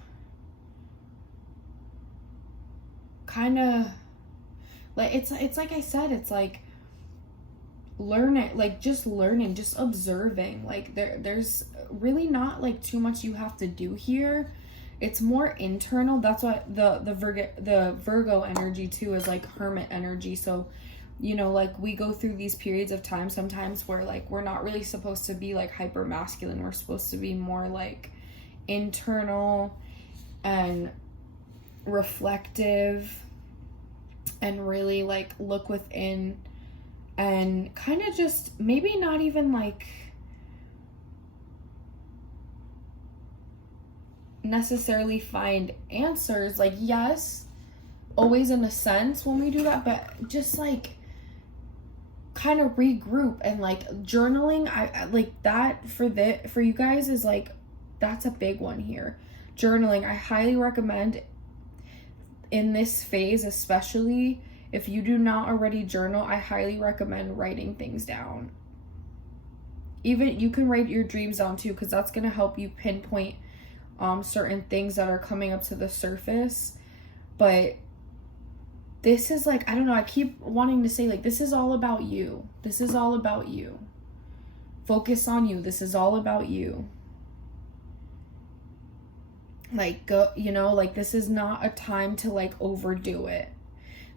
kind of like it's like I said, it's like learning, like just learning, just observing. Like there's really not like too much you have to do here. It's more internal. That's what the Virgo energy too is, like hermit energy. So, you know, like we go through these periods of time sometimes where like we're not really supposed to be like hyper masculine. We're supposed to be more like internal and reflective and really like look within and kind of just maybe not even like necessarily find answers, like yes, always in a sense when we do that, but just like kind of regroup and like journaling. I like that for you guys is like, that's a big one here. Journaling, I highly recommend in this phase, especially if you do not already journal. I highly recommend writing things down. Even you can write your dreams down too, because that's going to help you pinpoint certain things that are coming up to the surface. But this is like, I don't know, I keep wanting to say like, this is all about you. This is all about you. Focus on you. This is all about you. Like, go, you know, like this is not a time to like overdo it.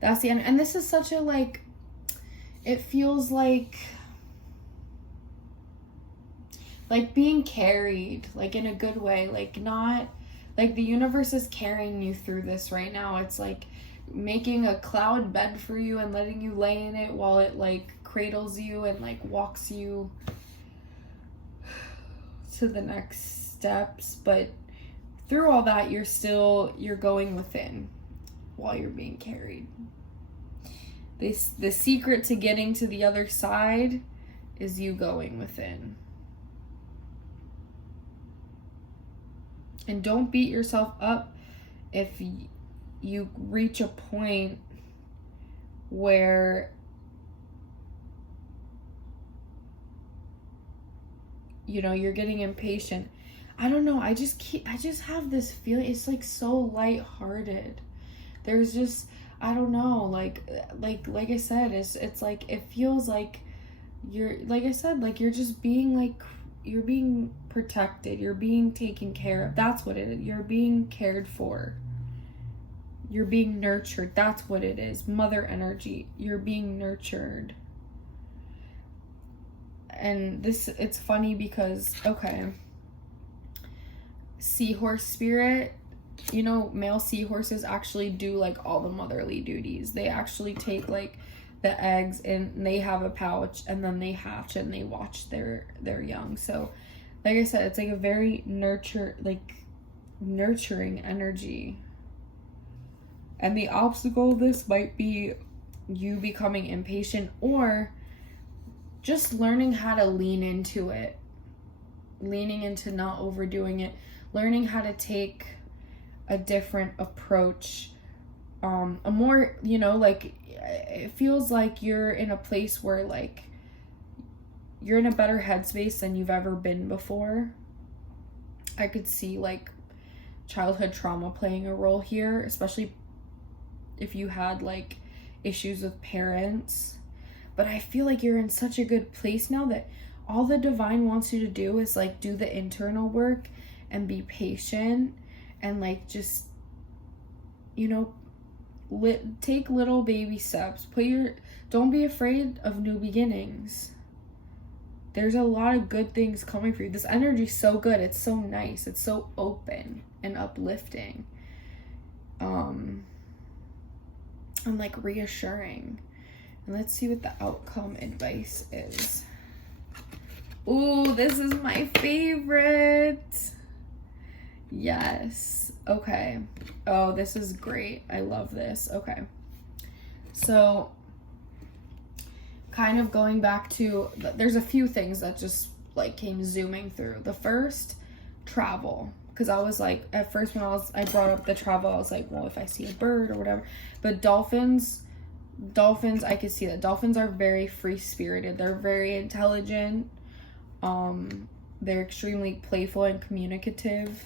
That's the end. And this is such a like, it feels like being carried, like in a good way, like not like the universe is carrying you through this right now. It's like making a cloud bed for you and letting you lay in it while it like cradles you and like walks you to the next steps. But through all that, you're going within while you're being carried. The secret to getting to the other side is you going within. And don't beat yourself up if you reach a point where, you know, you're getting impatient. I don't know, I just have this feeling, it's like so lighthearted. There's just, I don't know, like I said, it's like, it feels like you're, like I said, like you're just being like, you're being protected, you're being taken care of. That's what it is. You're being cared for. You're being nurtured. That's what it is. Mother energy. You're being nurtured. And this, it's funny because, okay, seahorse spirit, you know, male seahorses actually do like all the motherly duties. They actually take like the eggs and they have a pouch and then they hatch and they watch their young. So like I said, it's like a very nurturing energy. And the obstacle of this might be you becoming impatient or just learning how to lean into it, leaning into not overdoing it, learning how to take a different approach, a more, you know, like it feels like you're in a place where like you're in a better headspace than you've ever been before. I could see like childhood trauma playing a role here, especially if you had like issues with parents. But I feel like you're in such a good place now that all the divine wants you to do is like do the internal work and be patient and like just, you know, take little baby steps. Don't be afraid of new beginnings. There's a lot of good things coming for you. This energy is so good. It's so nice. It's so open and uplifting. And like reassuring. And let's see what the outcome advice is. Ooh, this is my favorite. Yes. Okay. Oh, this is great. I love this. Okay. So, kind of going back to, there's a few things that just like came zooming through. The first, travel. Because I was like, at first when I brought up the travel, I was like, well, if I see a bird or whatever. But dolphins, I could see that. Dolphins are very free-spirited. They're very intelligent. They're extremely playful and communicative.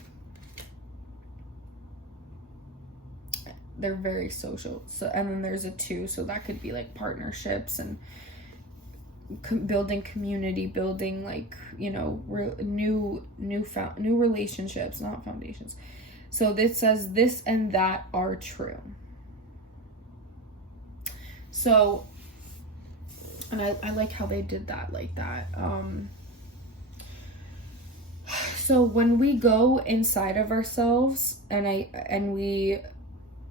they're very social. So, and then there's a 2, so that could be like partnerships and building community, building like, you know, new relationships, not foundations. So this says this and that are true. So, and I like how they did that like that. So when we go inside of ourselves and we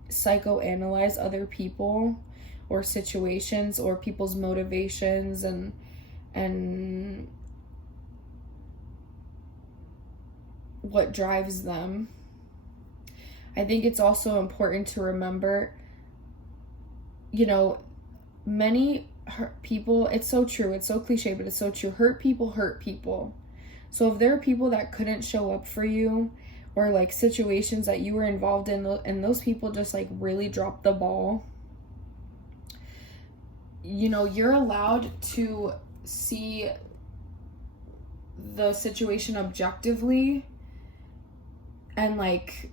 psychoanalyze other people or situations or people's motivations and what drives them, I think it's also important to remember, you know, many people, it's so true, it's so cliche, but it's so true. Hurt people. So if there are people that couldn't show up for you, or like situations that you were involved in, and those people just like really dropped the ball, you know, you're allowed to see the situation objectively and like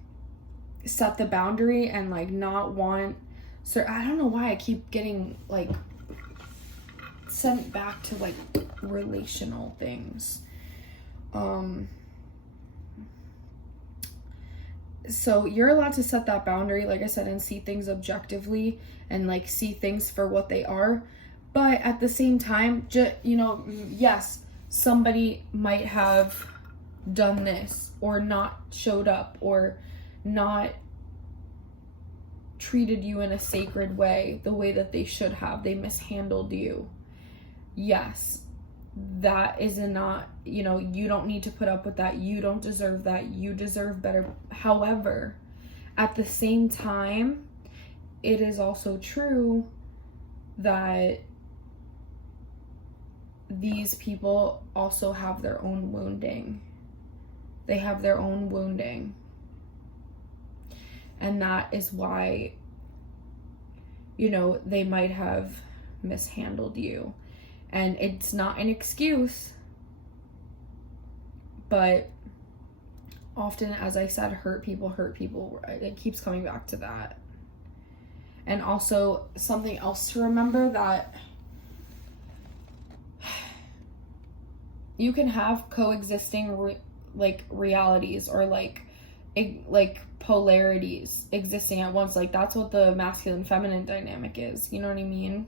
set the boundary and like not want. So I don't know why I keep getting like sent back to like relational things. So you're allowed to set that boundary, like I said, and see things objectively and like see things for what they are. But at the same time, you know, yes, somebody might have done this or not showed up or not treated you in a sacred way, the way that they should have. They mishandled you. Yes, that is not, you know, you don't need to put up with that. You don't deserve that. You deserve better. However, at the same time, it is also true that these people also have their own wounding. They have their own wounding. And that is why, you know, they might have mishandled you. And it's not an excuse, but often, as I said, hurt people. It keeps coming back to that. And also, something else to remember, that you can have coexisting realities or like polarities existing at once. Like that's what the masculine feminine dynamic is. You know what I mean?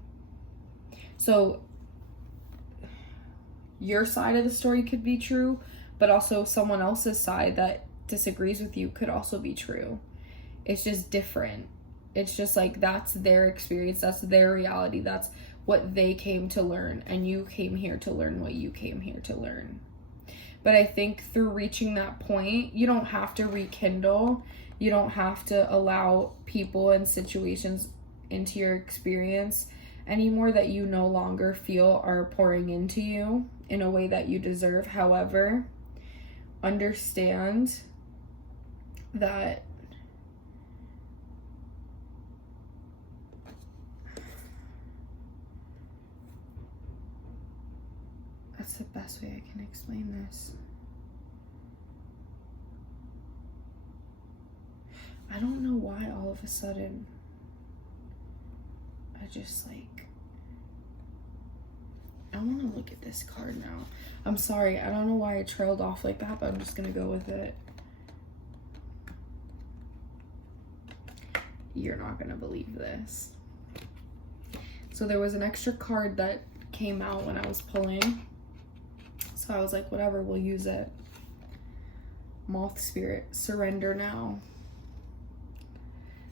So your side of the story could be true, but also someone else's side that disagrees with you could also be true. It's just different. It's just like that's their experience, that's their reality, that's what they came to learn, and you came here to learn what you came here to learn. But I think through reaching that point, you don't have to rekindle, you don't have to allow people and situations into your experience anymore that you no longer feel are pouring into you in a way that you deserve. However, understand that that's the best way I can explain this. I don't know why all of a sudden I just like, I want to look at this card now. I'm sorry, I don't know why I trailed off like that, but I'm just gonna go with it. You're not gonna believe this. So there was an extra card that came out when I was pulling, so I was like, whatever, we'll use it. Moth Spirit, surrender now.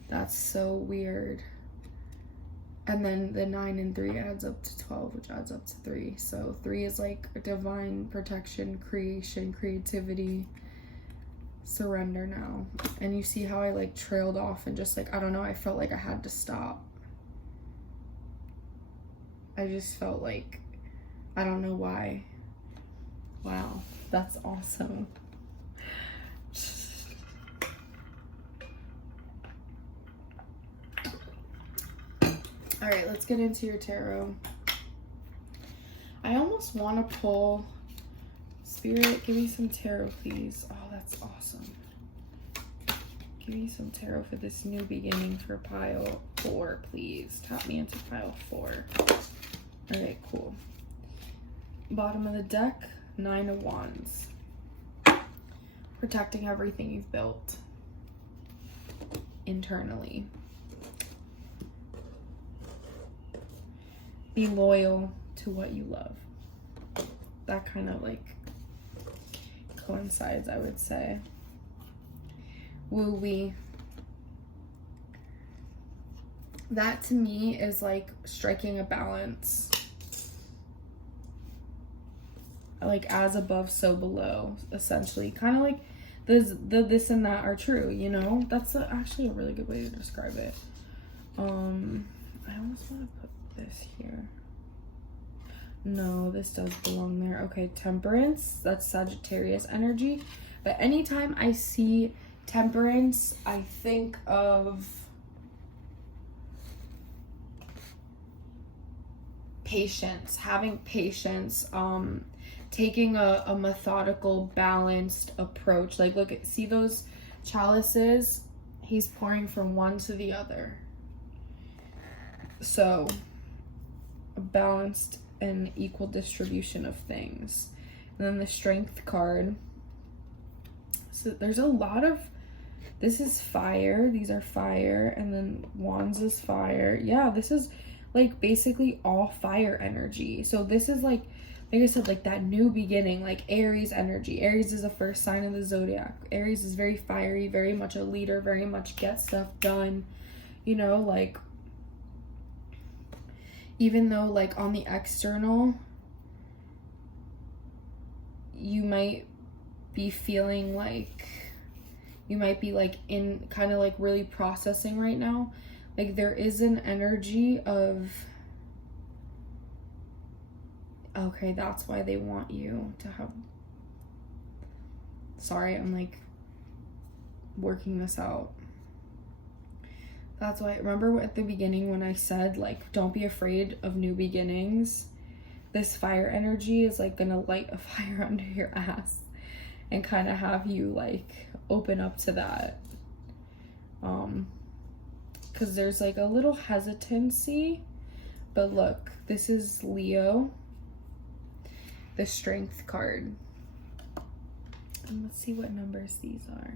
That's so weird. And then the 9 and 3 adds up to 12, which adds up to 3. So 3 is like divine protection, creation, creativity, surrender now. And you see how I like trailed off and just like, I don't know, I felt like I had to stop. I just felt like, I don't know why. Wow, that's awesome. All right, let's get into your tarot. I almost want to pull Spirit. Give me some tarot, please. Oh, that's awesome. Give me some tarot for this new beginning for pile 4, please. Tap me into pile 4. All right, cool. Bottom of the deck, 9 of Wands. Protecting everything you've built internally. Be loyal to what you love. That kind of like coincides, I would say. Woo-wee. That to me is like striking a balance. Like as above, so below, essentially. Kind of like the this and that are true, you know? That's actually a really good way to describe it. I almost want to put this here. No, this does belong there. Okay, Temperance. That's Sagittarius energy. But anytime I see Temperance, I think of patience, having patience, taking a methodical, balanced approach. Like, look at, see those chalices? He's pouring from one to the other. So, a balanced and equal distribution of things. And then the Strength card. So there's a lot of, this is fire, these are fire, and then Wands is fire. Yeah, this is like basically all fire energy. So this is like I said, like that new beginning, like Aries energy. Aries is the first sign of the zodiac. Aries is very fiery, very much a leader, very much get stuff done, you know, like even though like on the external you might be feeling like you might be like in kind of like really processing right now, like there is an energy of, okay, that's why they want you to have, sorry, I'm like working this out. That's why, remember at the beginning when I said like don't be afraid of new beginnings? This fire energy is like gonna light a fire under your ass and kind of have you like open up to that, because there's like a little hesitancy. But look, this is Leo, the Strength card, and let's see what numbers these are.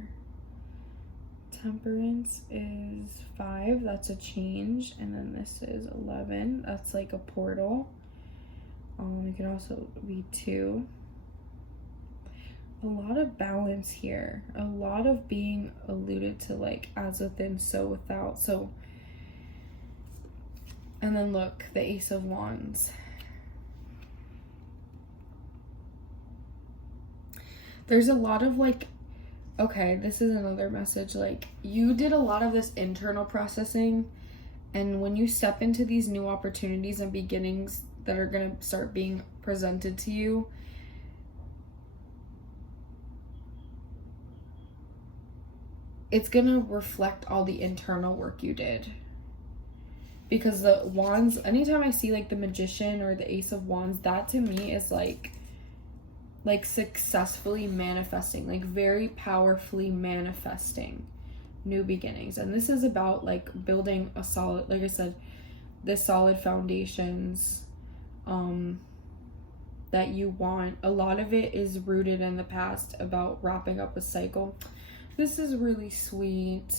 Temperance is 5, that's a change, and then this is 11, that's like a portal. It can also be 2. A lot of balance here, a lot of being alluded to, like as within, so without. So, and then look, the Ace of Wands. There's a lot of like, okay, this is another message, like you did a lot of this internal processing, and when you step into these new opportunities and beginnings that are going to start being presented to you, it's going to reflect all the internal work you did. Because the Wands, anytime I see like the Magician or the Ace of Wands, that to me is like successfully manifesting, like very powerfully manifesting new beginnings. And this is about like building a solid, like I said, the solid foundations that you want. A lot of it is rooted in the past, about wrapping up a cycle. This is really sweet.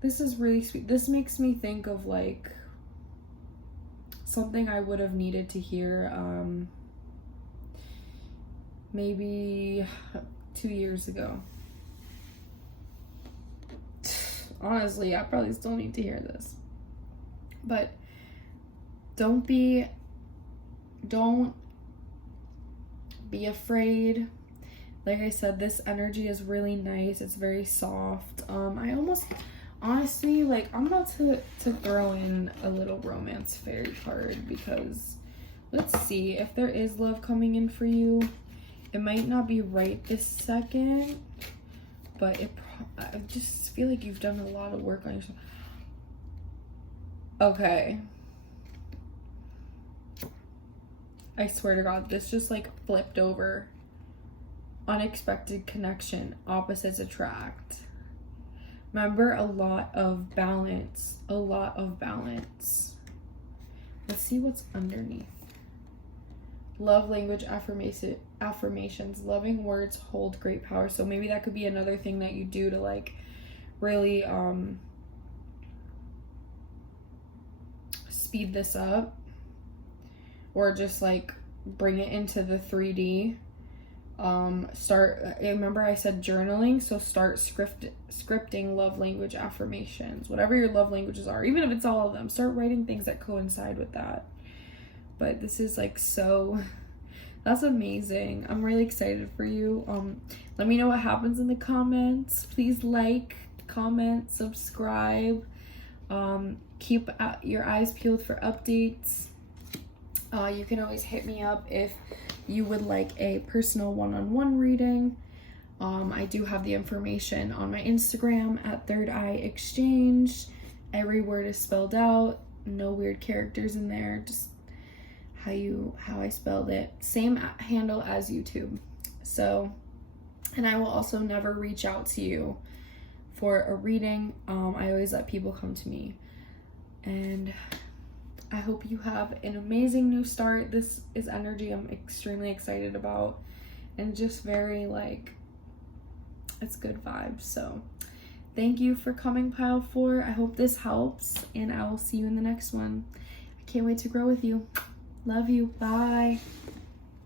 This is really sweet. This makes me think of like something I would have needed to hear maybe 2 years ago. Honestly, I probably still need to hear this. But don't be afraid. Like I said, this energy is really nice. It's very soft. I almost, honestly, like I'm about to throw in a little romance fairy card, because let's see if there is love coming in for you. It might not be right this second, but I just feel like you've done a lot of work on yourself. Okay. I swear to God, this just like flipped over. Unexpected connection, opposites attract. Remember, a lot of balance. A lot of balance. Let's see what's underneath. Love language affirmations. Loving words hold great power. So maybe that could be another thing that you do to like really speed this up, or just like bring it into the 3D. Remember I said journaling, so start scripting love language affirmations, whatever your love languages are, even if it's all of them. Start writing things that coincide with that. But this is like so, that's amazing. I'm really excited for you. Let me know what happens in the comments. Please like, comment, subscribe. Keep your eyes peeled for updates. You can always hit me up if you would like a personal one-on-one reading. I do have the information on my Instagram at Third Eye Exchange. Every word is spelled out. No weird characters in there. Just how I spelled it. Same handle as YouTube. So, and I will also never reach out to you for a reading. I always let people come to me. And I hope you have an amazing new start. This is energy I'm extremely excited about, and just very like, it's good vibes. So thank you for coming, Pile 4. I hope this helps, and I will see you in the next one. I can't wait to grow with you. Love you. Bye.